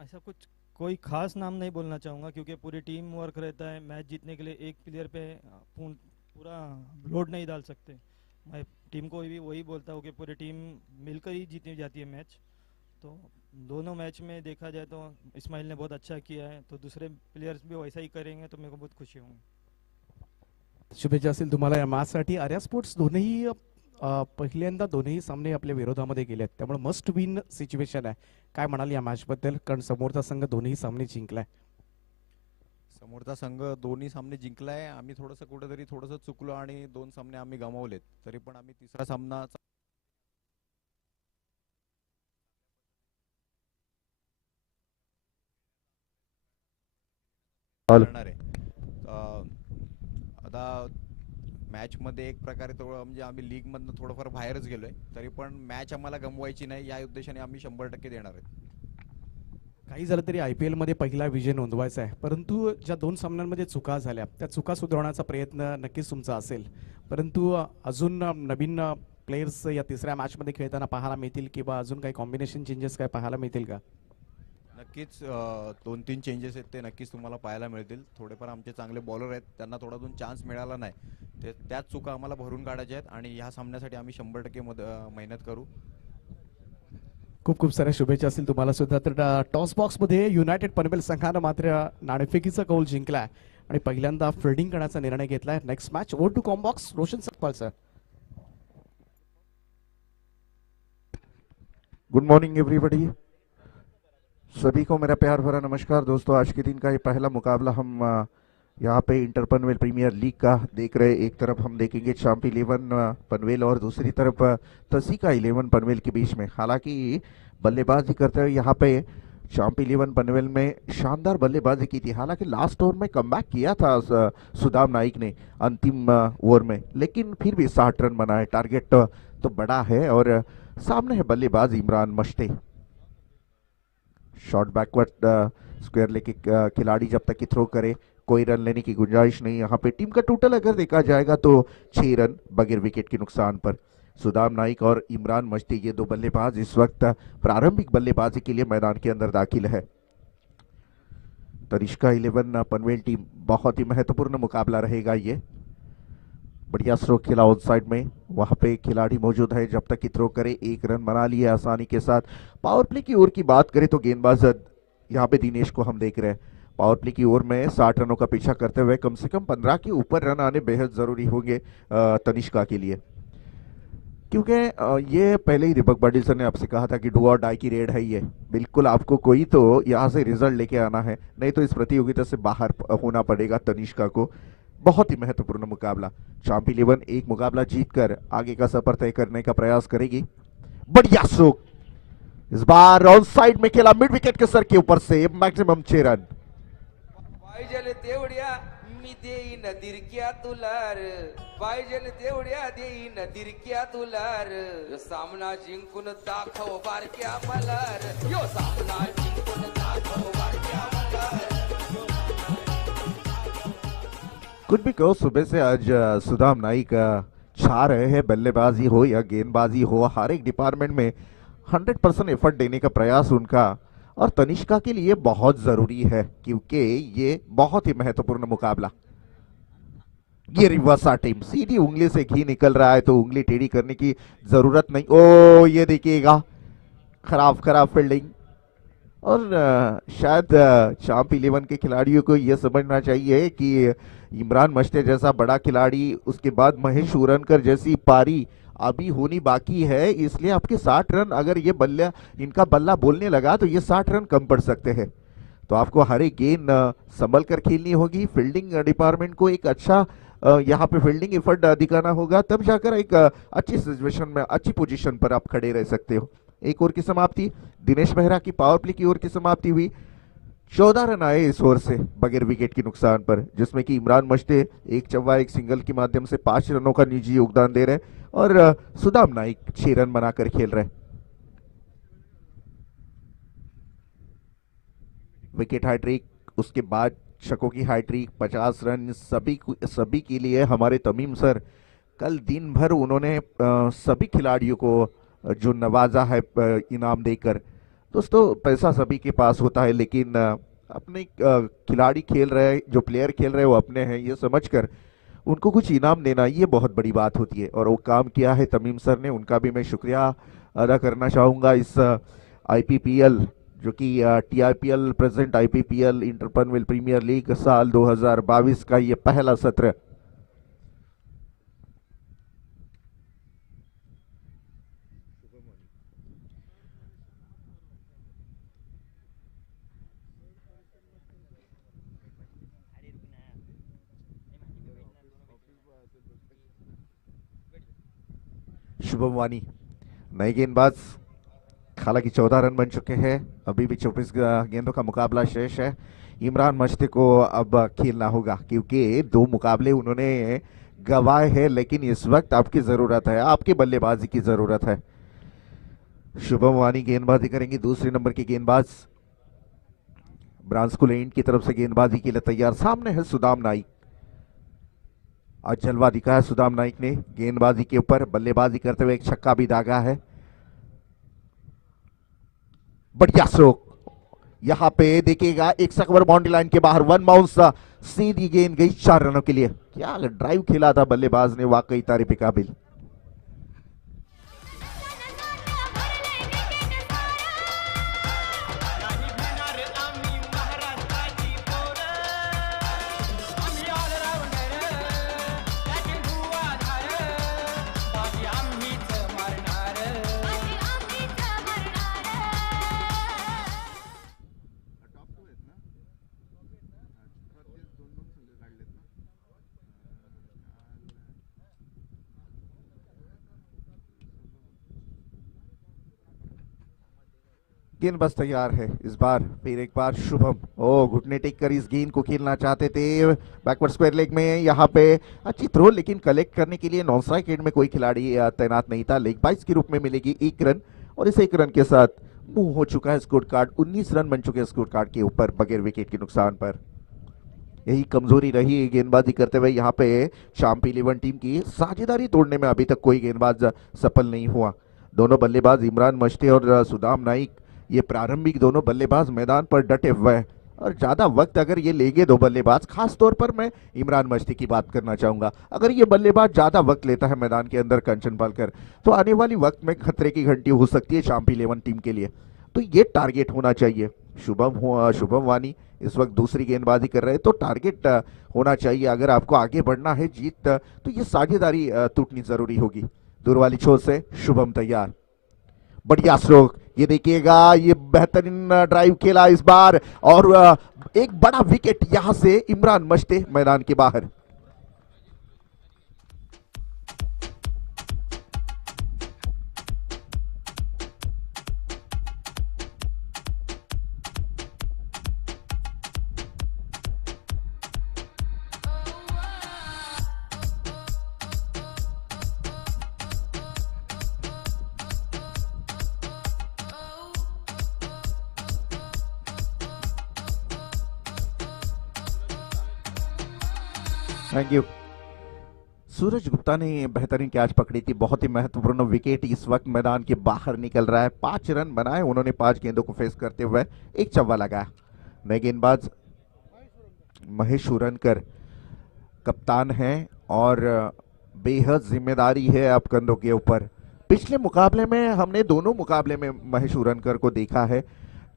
ऐसा कुछ कोई खास नाम नहीं बोलना चाहूँगा, क्योंकि पूरी टीम वर्क रहता है. मैच जीतने के लिए एक प्लेयर पे पूरा लोड नहीं डाल सकते. मैं टीम को भी वही बोलता हूँ कि पूरी टीम मिलकर ही जीती जाती है मैच. तो दोनों मैच में देखा जाए तो इस्माइल ने बहुत अच्छा किया है, तो दूसरे प्लेयर्स भी वैसा ही करेंगे तो मेरे को बहुत खुशी होगी. शुभेच्छा असेल तुम्हाला या मॅचसाठी. आर्या स्पोर्ट्स दोनही पहिल्यांदा दोन्ही सामने आपल्या विरोधामध्ये गेलेत, त्यामुळे मस्ट विन सिच्युएशन आहे. काय म्हणाल या मॅच बद्दल? कारण समोरचा संघ दोन्ही सामने जिंकलाय. समोरचा संघ दोन्ही सामने जिंकलाय. आम्ही थोडंसं कुठेतरी थोडंसं चुकलो आणि 2 सामने आम्ही गमावलेत. तरी पण आम्ही तिसरा सामना करणार आहे. आता मॅच मध्ये एक प्रकारे थोडं म्हणजे आम्ही लीग मधनं थोडंफार बाहेरच गेलोय, तरी पण मॅच आम्हाला गमवायची नाही या उद्देशाने आम्ही 100% देणार आहे. काही झालं तरी IPL मध्ये पहिला विजय नोंदवायचा आहे, परंतु ज्या 2 सामन्यांमध्ये चुका झाल्या त्या चुका सुधारण्याचा प्रयत्न नक्कीच तुमचा असेल. परंतु अजून नवीन प्लेयर्स या तिसऱ्या मॅच मध्ये खेळताना पाहायला मिळतील, किंवा अजून काही कॉम्बिनेशन चेंजेस काय पाहायला मिळतील का? नक्कीच 2-3 चेंजेस आहेत ते नक्कीच तुम्हाला पाहायला मिळतील. थोडेफार आमचे चांगले बॉलर आहेत, त्यांना थोडातून चान्स मिळाला नाही, ते त्याच चुका आम्हाला भरून काढायच्या आहेत आणि ह्या सामन्यासाठी आम्ही 100% मेहनत करू. खूप खूप साऱ्या शुभेच्छा असतील तुम्हाला सुद्धा. तर टॉस बॉक्स मध्ये युनायटेड पनवेल संघानं मात्र नाणेफेकीचा कौल जिंकलाय आणि पहिल्यांदा फिल्डिंग करण्याचा निर्णय घेतलाय. Next match over to comm box. Roshan Sakpal sir. Good morning everybody, सभी को मेरा प्यार भरा नमस्कार. दोस्तों, आज के दिन का ये पहला मुकाबला हम यहाँ पे इंटर पनवेल प्रीमियर लीग का देख रहे. एक तरफ हम देखेंगे चैंप 11 पनवेल और दूसरी तरफ तसीका 11 पनवेल के बीच में. हालांकि बल्लेबाजी करते हुए यहाँ पे चैंप 11 पनवेल में शानदार बल्लेबाजी की थी। हालांकि लास्ट ओवर में कमबैक किया था सुदाम नाइक ने अंतिम ओवर में, लेकिन फिर भी 60 रन बनाए। टारगेट तो बड़ा है और सामने है बल्लेबाज इमरान मश्ते। शॉर्ट बैकवर्ड स्क्वायर लेके खिलाड़ी जब तक कि थ्रो करे कोई रन लेने की गुंजाइश नहीं। यहाँ पे टीम का टोटल अगर देखा जाएगा तो 6 रन बगैर विकेट के नुकसान पर। सुदाम नाइक और इमरान मश्ती ये दो बल्लेबाज इस वक्त प्रारंभिक बल्लेबाजी के लिए मैदान के अंदर दाखिल है। तनिष्का 11 पनवेल टीम, बहुत ही महत्वपूर्ण मुकाबला रहेगा ये। बढ़िया स्ट्रोक खेला आउट साइड में, वहां पे खिलाड़ी मौजूद है, जब तक कि थ्रो करे 1 रन बना लिया आसानी के साथ। पावर प्ले की ओर की बात करें तो गेंदबाज यहाँ पे दिनेश को हम देख रहे हैं। पावर प्ले की ओर में 60 रनों का पीछा करते हुए कम से कम 15 के ऊपर रन आने बेहद जरूरी होंगे तनिष्का के लिए, क्योंकि ये पहले ही दीपक पाटिल सर ने आपसे कहा था कि डू और डाई की रेड है ये। बिल्कुल आपको कोई तो यहाँ से रिजल्ट लेके आना है, नहीं तो इस प्रतियोगिता से बाहर होना पड़ेगा तनिष्का को। बहुत ही महत्वपूर्ण मुकाबला। चैंप 11 एक मुकाबला जीतकर आगे का सफर तय करने का प्रयास करेगी। बढ़िया stroke, is bar on side में खेला मिड विकेट के सर के ऊपर से, मैक्सिमम 6 रन। पाहिजेल तेवढ्या मी देईन दिरक्या तुलार, पाहिजेल तेवढ्या देईन दिरक्या तुलार, यो सामना जिंकून दाखव बारक्या मलार, यो सामना जिंकून दाखव बारक्या मलार। कुछ भी कहो, सुबह से आज सुदाम नाइक छा रहे हैं। बल्लेबाजी हो या गेंदबाजी हो, हर एक डिपार्टमेंट में 100% एफर्ट देने का प्रयास उनका, और तनिष्का के लिए बहुत जरूरी है क्योंकि ये बहुत ही महत्वपूर्ण मुकाबला। ये रिवर्सा टीम, सीधी उंगली से घी निकल रहा है तो उंगली टेढ़ी करने की जरूरत नहीं। ओ ये देखिएगा, खराब फील्डिंग। और शायद चैंप 11 के खिलाड़ियों को यह समझना चाहिए कि इमरान मश्ते जैसा बड़ा खिलाड़ी, उसके बाद महेश उरनकर जैसी पारी अभी होनी बाकी है, इसलिए आपके 60 रन अगर ये बल्ला इनका बल्ला बोलने लगा तो ये 60 रन कम पड़ सकते हैं। तो आपको हर एक गेंद संभल कर खेलनी होगी। फील्डिंग डिपार्टमेंट को एक अच्छा यहाँ पे फील्डिंग एफर्ट दिखाना होगा, तब जाकर एक अच्छी सिचुएशन में, अच्छी पोजीशन पर आप खड़े रह सकते हो। एक ओवर की समाप्ति, दिनेश मेहरा की पावर प्ले की ओर की समाप्ति हुई। 14 रन आए इस ओवर से बगैर विकेट के नुकसान पर, जिसमें कि इमरान मश्ते एक चौवा एक सिंगल के माध्यम से 5 रनों का निजी योगदान दे रहे और सुदाम नाइक 6 रन बनाकर खेल रहे। विकेट हैट्रिक, उसके बाद शको की हैट्रिक, 50 रन सभी के लिए हमारे तमीम सर कल दिन भर उन्होंने सभी खिलाड़ियों को जो नवाजा है इनाम देकर। दोस्तों पैसा सभी के पास होता है, लेकिन अपने खिलाड़ी खेल रहे, जो प्लेयर खेल रहे हैं वो अपने हैं, ये समझकर उनको कुछ इनाम देना ये बहुत बड़ी बात होती है, और वो काम किया है तमीम सर ने। उनका भी मैं शुक्रिया अदा करना चाहूँगा। इस IPPL जो कि TIPL present IPPL inter Panvel premier league साल 2022 का ये पहला सत्र। शुभम वानी नए गेंदबाज, हालांकि 14 रन बन चुके हैं, अभी भी 24 गेंदों का मुकाबला शेष है। इमरान मश्ते को अब खेलना होगा क्योंकि 2 मुकाबले उन्होंने गंवाए हैं, लेकिन इस वक्त आपकी जरूरत है, आपकी बल्लेबाजी की जरूरत है। शुभम वानी गेंदबाजी करेंगे, दूसरे नंबर की गेंदबाज ब्रांस कुलेंट की तरफ से गेंदबाजी के लिए तैयार। सामने है सुदाम नाइक। आज जलवा दिखाया सुदाम नाइक ने गेंदबाजी के ऊपर, बल्लेबाजी करते हुए एक छक्का भी दागा है। बढ़िया स्ट्रोक, यहां पे देखिएगा एक सकवर बाउंड्री लाइन के बाहर, 1 बाउंस, सीधी गेंद गई 4 रनों के लिए। क्या ड्राइव खेला था बल्लेबाज ने, वाकई तारीफ काबिल। गेंदबाज तैयार है इस बार, फिर एक बार शुभम, ओ घुटने टेक कर इस गेंद को खेलना चाहते थे बैकवर्ड स्क्वायर लेग में, यहाँ पे अच्छी थ्रो, लेकिन कलेक्ट करने के लिए नॉन स्ट्राइक एंड में कोई खिलाड़ी तैनात नहीं था। लेग बाइस के रूप में मिलेगी 1 रन, और इस 1 रन के साथ मूव हो चुका है स्कोर कार्ड। 19 रन बन चुके हैं स्कोर कार्ड के ऊपर बगैर विकेट के नुकसान पर। यही कमजोरी रही गेंदबाजी करते हुए यहाँ पे चांपी 11 टीम की। साझेदारी तोड़ने में अभी तक कोई गेंदबाज सफल नहीं हुआ। दोनों बल्लेबाज इमरान मश्ते और सुदाम नाइक, ये प्रारंभिक दोनों बल्लेबाज मैदान पर डटे हुए हैं, और ज्यादा वक्त अगर ये लेंगे दो बल्लेबाज, खास तौर पर मैं इमरान मश्ती की बात करना चाहूंगा, अगर ये बल्लेबाज ज्यादा वक्त लेता है मैदान के अंदर कंचन पालकर, तो आने वाली वक्त में खतरे की घंटी हो सकती है चांपी 11 टीम के लिए। तो ये टारगेट होना चाहिए। शुभम वानी इस वक्त दूसरी गेंदबाजी कर रहे हैं, तो टारगेट होना चाहिए। अगर आपको आगे बढ़ना है जीत, तो ये साझेदारी टूटनी जरूरी होगी। दूर वाली छोर से शुभम तैयार, बढ़िया स्ट्रोक, ये देखिएगा, ये बेहतरीन ड्राइव खेला इस बार, और एक बड़ा विकेट यहां से इमरान मश्ते मैदान के बाहर। Thank you. सूरज गुप्ता ने बेहतरीन कैच पकड़ी थी, बहुत ही महत्वपूर्ण विकेट इस वक्त मैदान के बाहर निकल रहा है। 5 रन बनाए उन्होंने 5 गेंदों को फेस करते हुए, एक चौका लगाया। नए गेंदबाज महेश उरनकर कप्तान हैं, और बेहद जिम्मेदारी है अब कंधों के ऊपर। पिछले मुकाबले में हमने दोनों मुकाबले में महेश उरनकर को देखा है,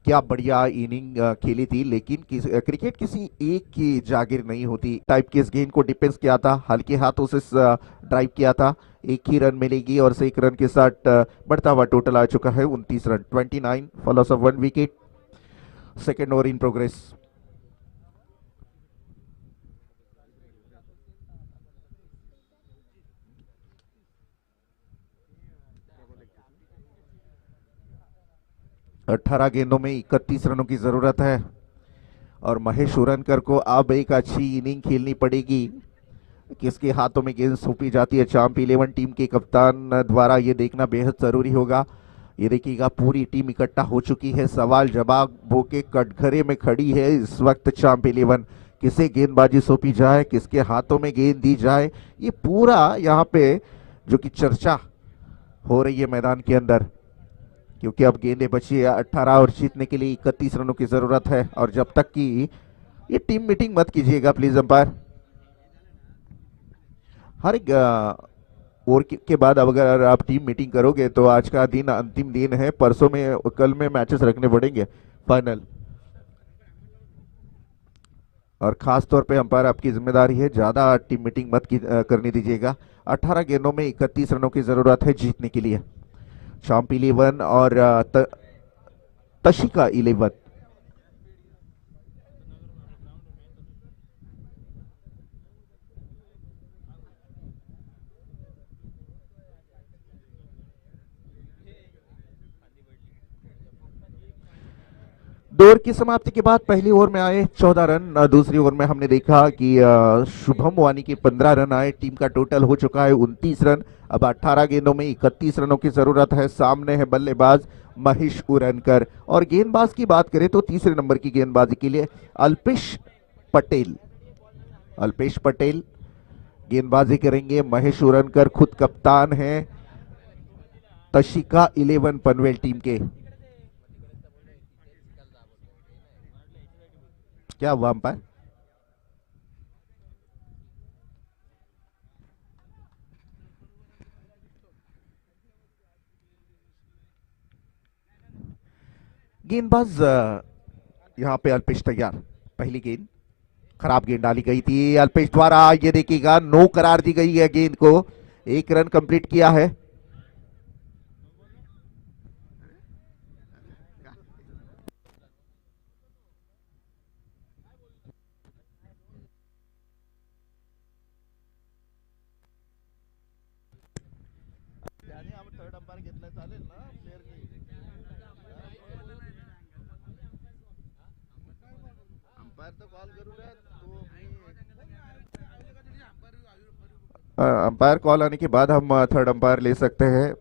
क्या बढ़िया इनिंग खेली थी, लेकिन क्रिकेट किसी एक की जागीर नहीं होती। टाइप के इस गेंद को डिफेंस किया था, हल्के हाथों से ड्राइव किया था, एक ही रन मिलेगी, और 1 रन के साथ बढ़ता हुआ टोटल आ चुका है 29 run. 29 for loss of 1 wicket. Second over in progress. अठारह गेंदों में 31 रनों की जरूरत है, और महेश उरनकर को अब एक अच्छी इनिंग खेलनी पड़ेगी। किसके हाथों में गेंद सौंपी जाती है चांपी 11 टीम के कप्तान द्वारा, ये देखना बेहद जरूरी होगा। ये देखिएगा, पूरी टीम इकट्ठा हो चुकी है, सवाल जवाब के कटघरे में खड़ी है इस वक्त चांपी 11। किसे गेंदबाजी सौंपी जाए, किसके हाथों में गेंद दी जाए, ये पूरा यहाँ पे जो कि चर्चा हो रही है मैदान के अंदर, क्योंकि अब गेंदें बची है 18, और जीतने के लिए 31 रनों की जरूरत है। और जब तक कि ये टीम मीटिंग मत कीजिएगा प्लीज अंपायर। हर एक ओवर के बाद अब अगर आप टीम मीटिंग करोगे तो आज का दिन अंतिम दिन है, परसों में कल में मैचेस रखने पड़ेंगे फाइनल, और खास तौर पे अंपायर आपकी जिम्मेदारी है, ज्यादा टीम मीटिंग मत करने दीजिएगा। 18 गेंदों में 31 रनों की जरूरत है जीतने के लिए। चांपी 11 और तशिका 11। दो ओवर की समाप्ति के बाद पहली ओवर में आए 14 रन, दूसरी ओवर में हमने देखा कि शुभम वानी के 15 रन आए। टीम का टोटल हो चुका है 29 रन। अब 18 गेंदों में 31 रनों की जरूरत है। सामने है बल्लेबाज महेश उरनकर, और गेंदबाज की बात करें तो तीसरे नंबर की गेंदबाजी के लिए अल्पेश पटेल। अल्पेश पटेल गेंदबाजी करेंगे। महेश उरनकर खुद कप्तान है तशिका 11 पनवेल टीम के। क्या हुआ अंपायर? गेंदबाज यहाँ पे अल्पेश तैयार। पहली गेंद खराब गेंद डाली गई थी अल्पेश द्वारा, ये देखिएगा नो करार दी गई है गेंद को। 1 रन कंप्लीट किया है। थर्ड अंपायर घेतलं चालेल ना प्लेअरनी? अंपायर कॉल आने के बाद हम थर्ड अंपायर ले सकते हैं।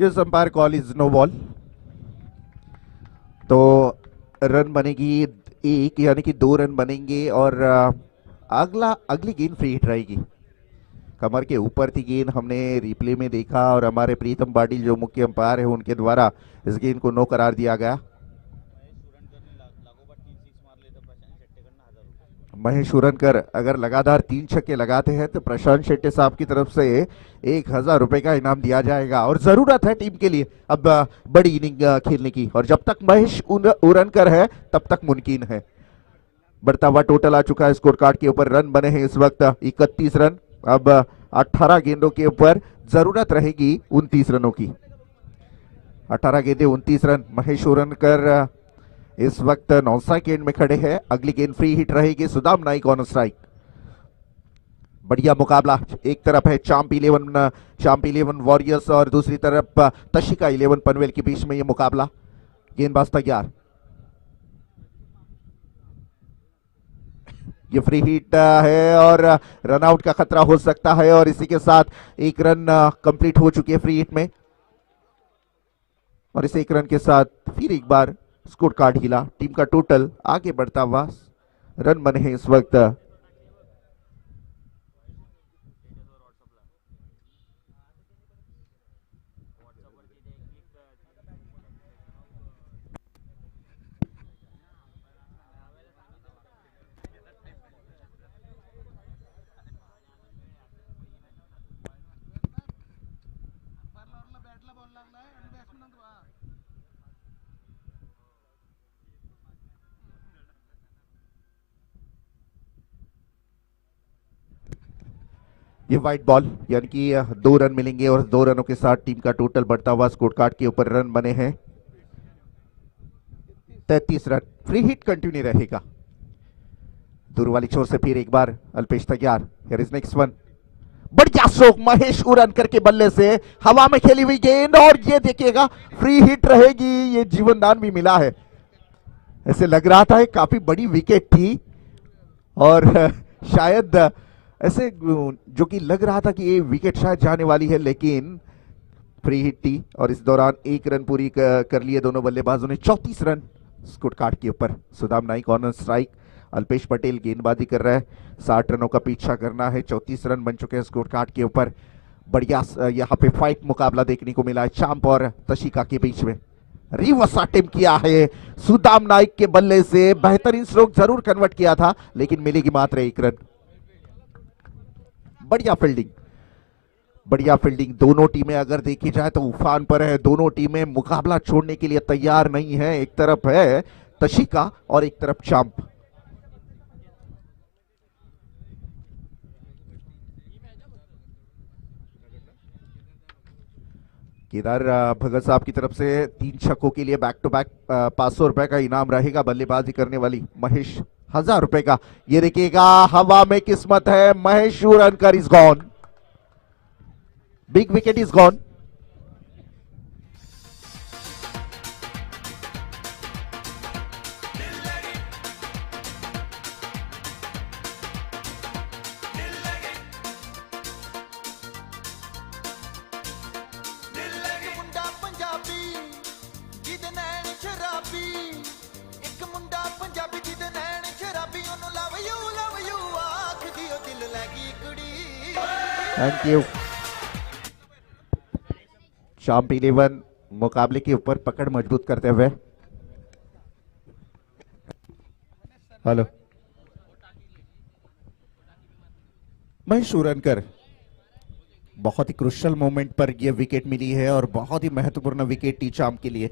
Yes, umpire call is no ball. तो रन बनेगी एक, यानी कि 2 रन बनेंगे और अगली गेंद फ्री हिट रहेगी। कमर के ऊपर थी गेंद, हमने रिप्ले में देखा और हमारे प्रीतम पाटिल जो मुख्य अंपायर है उनके द्वारा इस गेंद को नो करार दिया गया। महेश उरनकर अगर लगातार 3 छक्के लगाते हैं तो प्रशांत शेट्टी साहब की तरफ से 1000 रुपए का इनाम दिया जाएगा और जरूरत है टीम के लिए अब बड़ी इनिंग खेलने की, और जब तक महेश उरनकर है तब तक मुमकिन है। बढ़ता हुआ टोटल आ चुका है स्कोर कार्ड के ऊपर। रन बने हैं इस वक्त 31 रन। अब 18 गेंदों के ऊपर जरूरत रहेगी 29 रनों की। 18 गेंदे 29 रन। महेश उरनकर इस वक्त 9 सेकेंड में खड़े हैं। अगली गेंद फ्री हिट रहेगी। Sudam Naik on strike. बढ़िया मुकाबला। एक तरफ है चांप 11 वॉरियर्स और दूसरी तरफ तशिका 11 पनवेल के बीच में ये मुकाबला। गेंदबाज तैयार। ये फ्री हिट है और रन आउट का खतरा हो सकता है और इसी के साथ 1 रन कंप्लीट हो चुकी है फ्री हिट में, और इस 1 रन के साथ फिर एक बार स्कोर कार्ड हिला। टीम का टोटल आगे बढ़ता हुआ। रन बने हैं इस वक्त ये वाइट बॉल, यानी कि 2 रन मिलेंगे और 2 रनों के साथ टीम का टोटल बढ़ता हुआ। स्कोर कार्ड के ऊपर रन बने हैं 33 रन। फ्री हिट कंटिन्यू रहेगा। दूर वाली छोर से फिर एक बार अल्पेश तैयार। Here is next one. बढ़िया स्ट्रोक महेश उरनकर के बल्ले से हवा में खेली हुई गेंद, और ये देखिएगा फ्री हिट रहेगी। ये जीवन दान भी मिला है। ऐसे लग रहा था काफी बड़ी विकेट थी और शायद ऐसे जो कि लग रहा था कि ये विकेट शायद जाने वाली है, लेकिन फ्री हिट थी और इस दौरान 1 रन पूरी कर लिए दोनों बल्लेबाजों ने। 34 रन स्कोर कार्ड के ऊपर। Sudam Naik on strike. अल्पेश पटेल गेंदबाजी कर रहा है। 60 रनों का पीछा करना है। 34 रन बन चुके हैं स्कोर कार्ड के ऊपर। बढ़िया यहाँ पे फाइट मुकाबला देखने को मिला है चांप और तशिका के बीच में। रिवर्स अटेम्प्ट किया है सुदाम नाइक के बल्ले से। बेहतरीन स्ट्रोक जरूर कन्वर्ट किया था, लेकिन मिलेगी मात्र 1 रन। बढ़िया फील्डिंग, बढ़िया फील्डिंग। दोनों टीमें अगर देखी जाए तो उफान पर है। दोनों टीमें मुकाबला छोड़ने के लिए तैयार नहीं है। एक तरफ है तशिका और एक तरफ चांप। केदार भगत साहब की तरफ से 3 छक्कों के लिए बैक टू बैक 500 रुपए का इनाम रहेगा। बल्लेबाजी करने वाली महेश 1000 रुपए का। ये देखिएगा हवा में किस्मत है। Mahesh Urankar is gone. Big wicket is gone. Thank you. Champ 11 मुकाबले के ऊपर पकड़ मजबूत करते हुए। हेलो महेश उरनकर, बहुत ही क्रुशियल मोमेंट पर यह विकेट मिली है और बहुत ही महत्वपूर्ण विकेट टी चांप के लिए,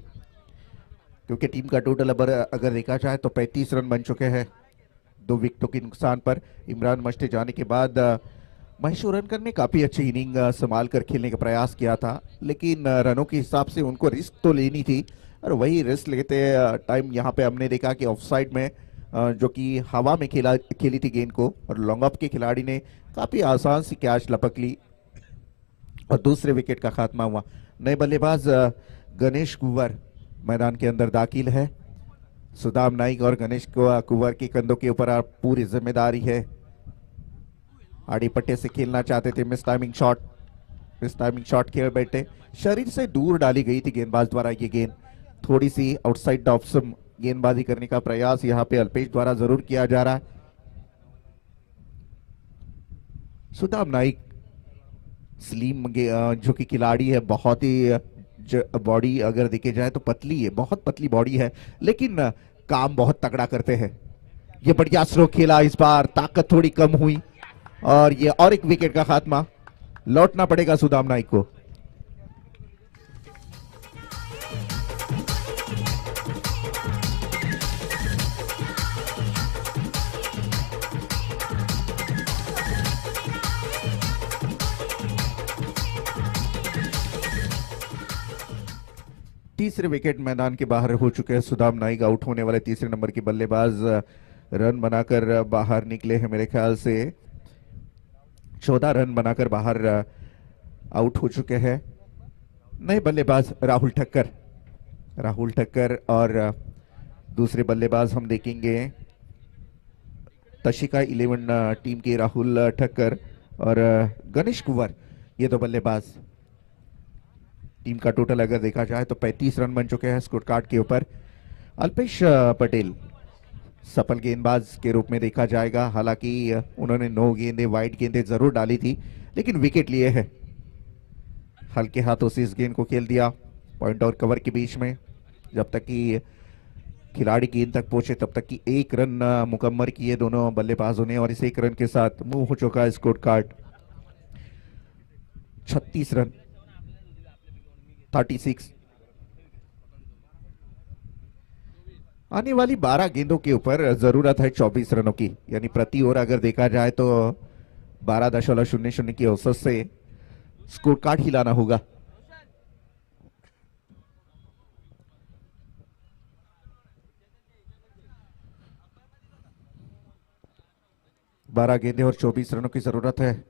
क्योंकि टीम का टोटल अगर देखा जाए तो 35 रन बन चुके हैं 2 विकेटों के नुकसान पर। इमरान मस्टे जाने के बाद महेश उरनकर ने काफी अच्छी इनिंग संभाल कर खेलने का प्रयास किया था, लेकिन रनों के हिसाब से उनको रिस्क तो लेनी थी और वही रिस्क लेते टाइम यहाँ पे हमने देखा कि ऑफसाइड में जो कि हवा में खेली थी गेंद को, और लॉन्ग ऑफ के खिलाड़ी ने काफी आसान सी कैच लपक ली और दूसरे विकेट का खात्मा हुआ। नए बल्लेबाज गणेश कुंवर मैदान के अंदर दाखिल है। सुदाम नाइक और गणेश कुंवर के कंधों के ऊपर पूरी जिम्मेदारी है। आड़ी पट्टे से खेलना चाहते थे, मिस टाइमिंग शॉट खेल बैठे, शरीर से दूर डाली गई थी गेंदबाज द्वारा ये गेंद। थोड़ी सी आउटसाइड ऑफ स्टंप गेंदबाजी करने का प्रयास यहाँ पे अल्पेश द्वारा जरूर किया जा रहा है। सुदाम नाइक स्लिम जो कि खिलाड़ी है, बहुत ही बॉडी अगर देखे जाए तो पतली है, बहुत पतली बॉडी है, लेकिन काम बहुत तगड़ा करते हैं। ये बढ़िया स्लो खेला, इस बार ताकत थोड़ी कम हुई और ये और एक विकेट का खात्मा। लौटना पड़ेगा सुदाम नाइक को। तीसरे विकेट मैदान के बाहर हो चुके हैं सुदाम नाइक। आउट होने वाले तीसरे नंबर के बल्लेबाज रन बनाकर बाहर निकले हैं, मेरे ख्याल से 14 रन बनाकर बाहर आउट हो चुके हैं। नए बल्लेबाज राहुल ठक्कर और दूसरे बल्लेबाज हम देखेंगे तशिका 11 टीम के राहुल ठक्कर और गणेश कुंवर, ये 2 बल्लेबाज। टीम का टोटल अगर देखा जाए तो 35 रन बन चुके हैं स्कोर कार्ड के ऊपर। अल्पेश पटेल सफल गेंदबाज के रूप में देखा जाएगा, हालांकि उन्होंने 9 गेंदें वाइड गेंदें जरूर डाली थी, लेकिन विकेट लिए है। हल्के हाथों से इस गेंद को खेल दिया पॉइंट और कवर के बीच में। जब तक कि खिलाड़ी गेंद तक पहुंचे तब तक कि 1 रन मुकम्मल किए दोनों बल्लेबाजों ने, और इस 1 रन के साथ मूव हो चुका है स्कोर कार्ड 36 रन 36। आने वाली 12 गेंदों के ऊपर जरूरत है 24 रनों की, यानी प्रति ओवर अगर देखा जाए तो 12.00 की औसत से स्कोर कार्ड हिलाना होगा। बारह गेंदें और 24 रनों की जरूरत है।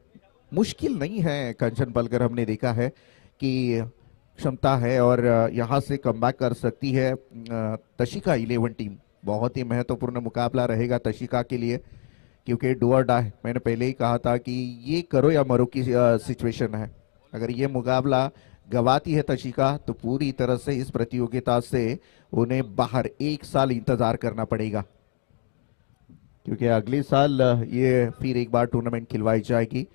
मुश्किल नहीं है कंचन पलकर, हमने देखा है कि क्षमता है और यहां से कमबैक कर सकती है तशिका 11 टीम। बहुत ही महत्वपूर्ण मुकाबला रहेगा तशिका के लिए, क्योंकि डू और डाई, मैंने पहले ही कहा था कि ये करो या मरो की सिचुएशन है। अगर ये मुकाबला गवाती है तशिका तो पूरी तरह से इस प्रतियोगिता से उन्हें बाहर 1 साल इंतजार करना पड़ेगा, क्योंकि अगले साल ये फिर एक बार टूर्नामेंट खिलवाई जाएगी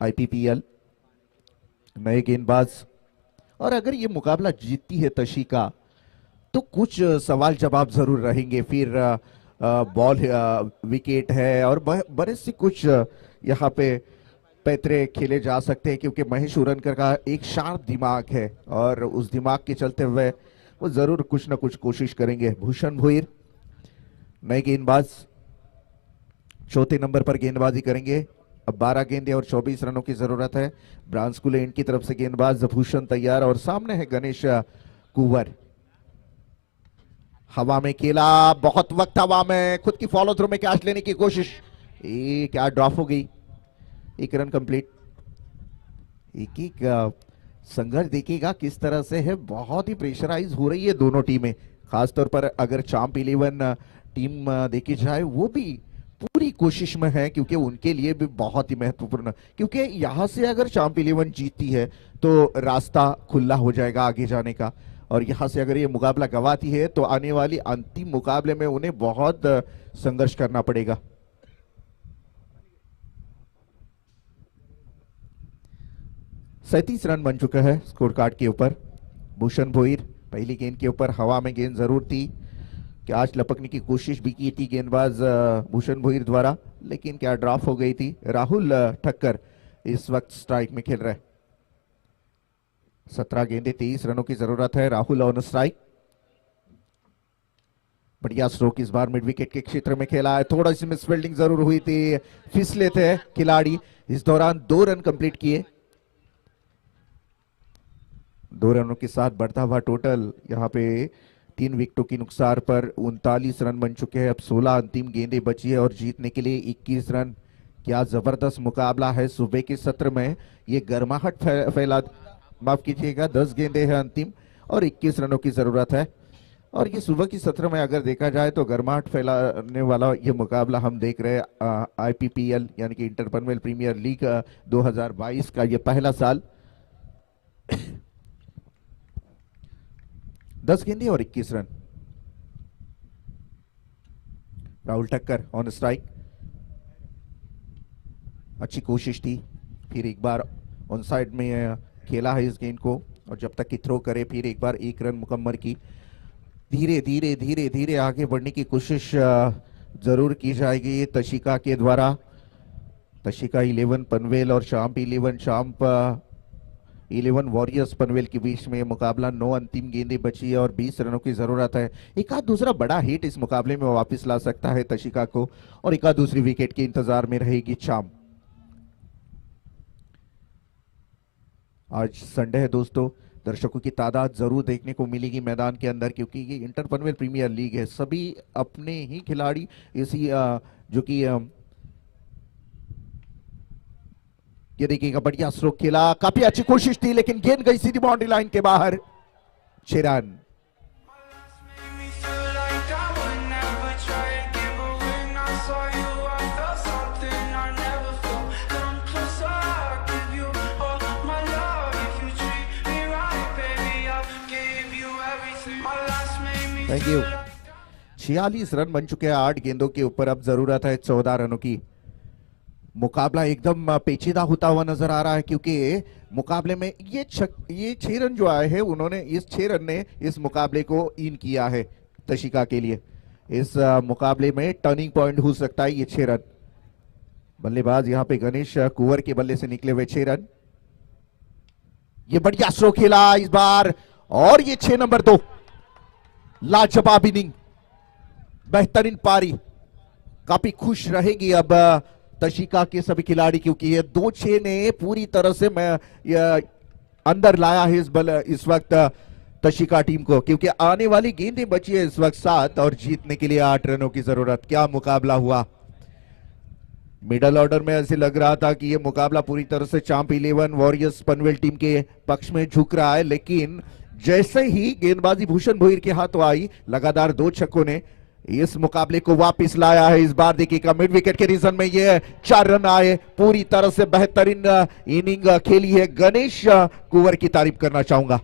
IPPL। नए गेंदबाज, और अगर ये मुकाबला जीतती है तशिका तो कुछ सवाल जवाब जरूर रहेंगे। फिर बॉल विकेट है और बड़े से कुछ यहाँ पे पैतरे खेले जा सकते हैं, क्योंकि महेश उरनकर का एक शार्प दिमाग है और उस दिमाग के चलते हुए वो जरूर कुछ ना कुछ कोशिश करेंगे। भूषण भोईर नए गेंदबाज, चौथे नंबर पर गेंदबाजी करेंगे। अब 12 गेंदें और 24 रनों की जरूरत है। ब्रांस्कुले इंड की तरफ से गेंदबाज भूषण तैयार और सामने है गणेश कुंवर। हवा में खेला, बहुत वक्त हवा में, खुद की फॉलो थ्रू में कैच लेने की कोशिश, क्या ड्रॉप हो गई। 1 रन कंप्लीट। एक संघर्ष देखिएगा किस तरह से है, बहुत ही प्रेशराइज हो रही है दोनों टीमें। खासतौर पर अगर चांप 11 टीम देखी जाए वो भी पूरी कोशिश में है, क्योंकि उनके लिए भी बहुत ही महत्वपूर्ण, क्योंकि यहां से अगर चांप 11 जीतती है तो रास्ता खुला हो जाएगा आगे जाने का, और यहां से अगर ये मुकाबला गवाती है तो आने वाली अंतिम मुकाबले में उन्हें बहुत संघर्ष करना पड़ेगा। 37 रन बन चुका है स्कोर कार्ड के ऊपर। भूषण भोईर पहली गेंद के ऊपर हवा में गेंद जरूर थी कि आज लपकने की कोशिश भी की थी गेंदबाज भूषण भोईर द्वारा, लेकिन क्या ड्रॉप हो गई थी। राहुल ठक्कर इस वक्त स्ट्राइक में खेल रहे। 17 गेंदे 23 रनों की जरूरत है। Rahul on strike. बढ़िया स्ट्रोक इस बार मिड विकेट के क्षेत्र में खेला है। थोड़ा सी मिस फील्डिंग जरूर हुई थी, फिसले थे खिलाड़ी। इस दौरान 2 रन कंप्लीट किए। 2 रनों के साथ बढ़ता हुआ टोटल यहाँ पे 3 विकेटों की नुकसान पर 39 रन बन चुके हैं। अब 16 अंतिम गेंदें बची है और जीतने के लिए 21 रन। क्या जबरदस्त मुकाबला है सुबह के सत्र में। ये गर्माहट फैला, माफ कीजिएगा, 10 गेंदें हैं अंतिम और 21 रनों की जरूरत है। और ये सुबह की सत्र में अगर देखा जाए तो गर्माहट फैलाने वाला ये मुकाबला हम देख रहे हैं IPPL यानी कि इंटरपनवेल प्रीमियर लीग 2022 का ये पहला साल। 10 गेंदें और 21 run. Rahul Thakkar on strike. अच्छी कोशिश थी, फिर एक बार ऑन साइड में खेला है इस गेंद को और जब तक कि थ्रो करे फिर एक बार 1 रन मुकम्मल की। धीरे धीरे धीरे धीरे आगे बढ़ने की कोशिश जरूर की जाएगी तशिका के द्वारा। तशिका 11 पनवेल और शाम्प 11 वॉरियर्स पनवेल के बीच में मुकाबला। 9 अंतिम गेंदें बची है और 20 रनों की जरूरत है। एक आध दूसरा बड़ा हिट इस मुकाबले में वापस ला सकता है तशिका को और एक आध दूसरी विकेट के इंतजार में रहेगी शाम। आज संडे है दोस्तों, दर्शकों की तादाद जरूर देखने को मिलेगी मैदान के अंदर, क्योंकि ये इंटरपनवेल प्रीमियर लीग है। सभी अपने ही खिलाड़ी इसी जो कि ये देखिएगा, बढ़िया स्ट्रोक खेला, काफी अच्छी कोशिश थी लेकिन गेंद गई सीधी बाउंड्री लाइन के बाहर। 6 रन। Thank you. 46 रन बन चुके हैं 8 गेंदों के ऊपर। अब जरूरत है 14 रनों की। मुकाबला एकदम पेचीदा होता हुआ नजर आ रहा है क्योंकि मुकाबले में ये 6 रन जो आए हैं, उन्होंने इस 6 रन ने इस मुकाबले को इन किया है तशिका के लिए। इस मुकाबले में टर्निंग पॉइंट हो सकता है ये 6 रन। बल्लेबाज यहाँ पे गणेश कुंवर के बल्ले से निकले हुए 6 रन। ये बढ़िया स्ट्रोक खेला इस बार और ये 6 नंबर 2। लाजवाब इनिंग, बेहतरीन पारी। काफी खुश रहेगी अब तशिका के सभी खिलाड़ी क्योंकि ये 2-6 ने पूरी तरह से अंदर लाया है इस वक्त तशिका टीम को, क्योंकि आने वाली गेंदें बची है इस वक्त 7 और जीतने के लिए 8 रनों की जरूरत। क्या मुकाबला हुआ। मिडल ऑर्डर में ऐसे लग रहा था कि ये मुकाबला पूरी तरह से शाम्प 11 वॉरियर्स पनवेल टीम के पक्ष में झुक रहा है, लेकिन जैसे ही गेंदबाजी भूषण भोईर के हाथों आई, लगातार 2 छक्कों ने इस मुकाबले को वापस लाया है। इस बार देखिएगा मिड विकेट के रीजन में ये 4 रन आए। पूरी तरह से बेहतरीन इनिंग खेली है। गणेश कुंवर की तारीफ करना चाहूंगा।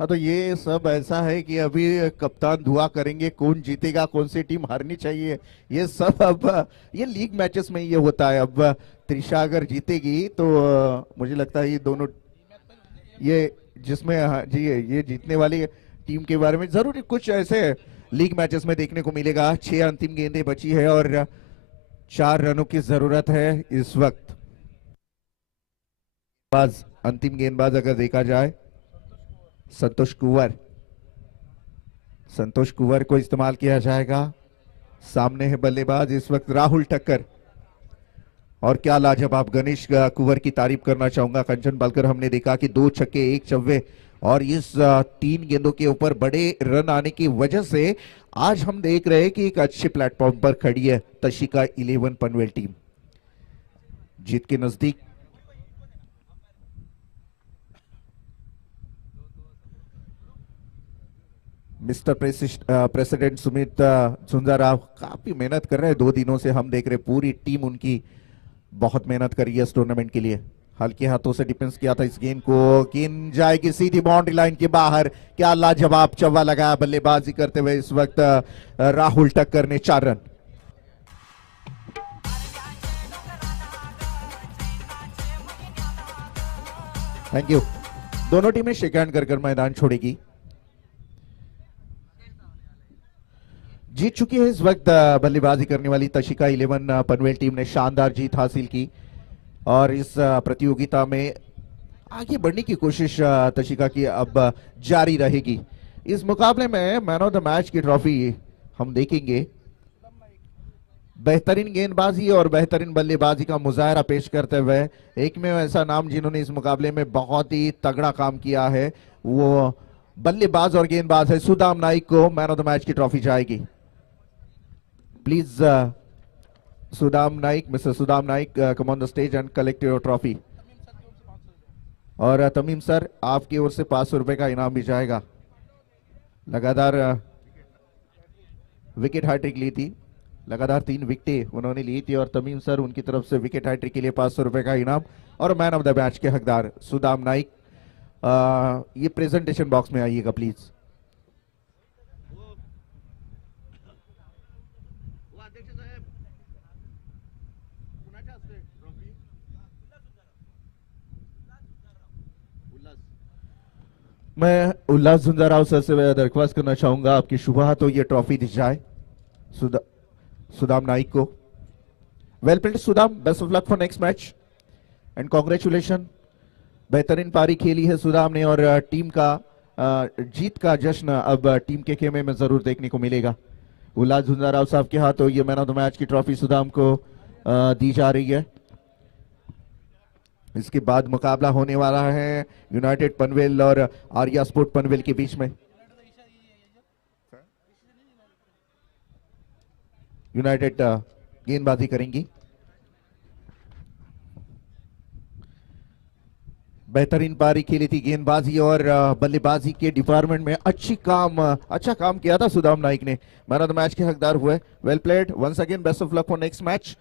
हाँ, तो ये सब ऐसा है कि अभी कप्तान दुआ करेंगे कौन जीतेगा, कौन सी टीम हारनी चाहिए। ये सब अब ये लीग मैचेस में ये होता है। अब त्रिशा अगर जीतेगी तो मुझे लगता है ये दोनों, ये जिसमें जी ये जीतने वाली टीम के बारे में जरूर कुछ ऐसे लीग मैचेस में देखने को मिलेगा। 6 अंतिम गेंदें बची है और 4 रनों की जरूरत है इस वक्त। अंतिम गेंदबाज अगर देखा जाए संतोष कुंवर को इस्तेमाल किया जाएगा। सामने है बल्लेबाज इस वक्त राहुल ठक्कर। और क्या लाजवाब, गणेश कुंवर की तारीफ करना चाहूंगा। कंचन बालकर हमने देखा कि 2 छक्के 1 चौवे और इस 3 गेंदों के ऊपर बड़े रन आने की वजह से आज हम देख रहे हैं कि एक अच्छे प्लेटफॉर्म पर खड़ी है तशिका 11 पनवेल टीम, जीत के नजदीक। मिस्टर प्रेसिडेंट सुमित झुंझाराव काफी मेहनत कर रहे हैं 2 दिनों से, हम देख रहे हैं पूरी टीम उनकी बहुत मेहनत करी है इस टूर्नामेंट के लिए। हल्के हाथों से डिफेंस किया था इस गेंद को, गेंद जाएगी सीधी बाउंड्री लाइन के बाहर। क्या लाजवाब चौवा लगाया बल्लेबाजी करते हुए इस वक्त राहुल टक्कर ने 4 रन। Thank you. दोनों टीमें शेक हैंड कर मैदान छोड़ेगी। जीत चुकी है इस वक्त बल्लेबाजी करने वाली तशिका 11 पनवेल टीम ने शानदार जीत हासिल की और इस प्रतियोगिता में आगे बढ़ने की कोशिश तशिका की अब जारी रहेगी। इस मुकाबले में मैन ऑफ द मैच की ट्रॉफी हम देखेंगे। बेहतरीन गेंदबाजी और बेहतरीन बल्लेबाजी का मुजाहरा पेश करते हुए एक में ऐसा नाम जिन्होंने इस मुकाबले में बहुत ही तगड़ा काम किया है, वो बल्लेबाज और गेंदबाज है सुदाम नाइक को मैन ऑफ द मैच की ट्रॉफी जाएगी। Please Sudam Naik, mister Sudam Naik, come on the stage end collect your trophy. और तमीम सर, आपकी ओर से 500 रुपए का इनाम भी जाएगा। लगातार विकेट हैट्रिक ली थी, लगातार 3 विकेटें उन्होंने ली थी और तमीम सर उनकी तरफ से विकेट हैट्रिक के लिए 500 रुपए का इनाम और मैन ऑफ द मैच के हकदार सुदाम नाइक। ये प्रेजेंटेशन बॉक्स में आइएगा प्लीज। मैं उल्लास झुंझाराव सर से दरख्वास्त करना चाहूंगा आपकी शुभ हाथों ये ट्रॉफी दी जाए सुदाम नाइक को। Well played Sudam, best of luck for next match and congratulation. बेहतरीन पारी खेली है सुदाम ने और टीम का जीत का जश्न अब टीम के खेमे में जरूर देखने को मिलेगा। उल्लास झुंझाराव साहब के हाथों ये मैन ऑफ द मैच की ट्रॉफी सुदाम को दी जा रही है। इसके बाद मुकाबला होने वाला है यूनाइटेड पनवेल और आर्या स्पोर्ट पनवेल के बीच में। यूनाइटेड गेंदबाजी करेंगी। बेहतरीन पारी खेली थी गेंदबाजी और बल्लेबाजी के डिपार्टमेंट में अच्छा काम किया था सुदाम नाइक ने। मैन ऑफ द मैच के हकदार हुए। Well played, once again best of luck for next match.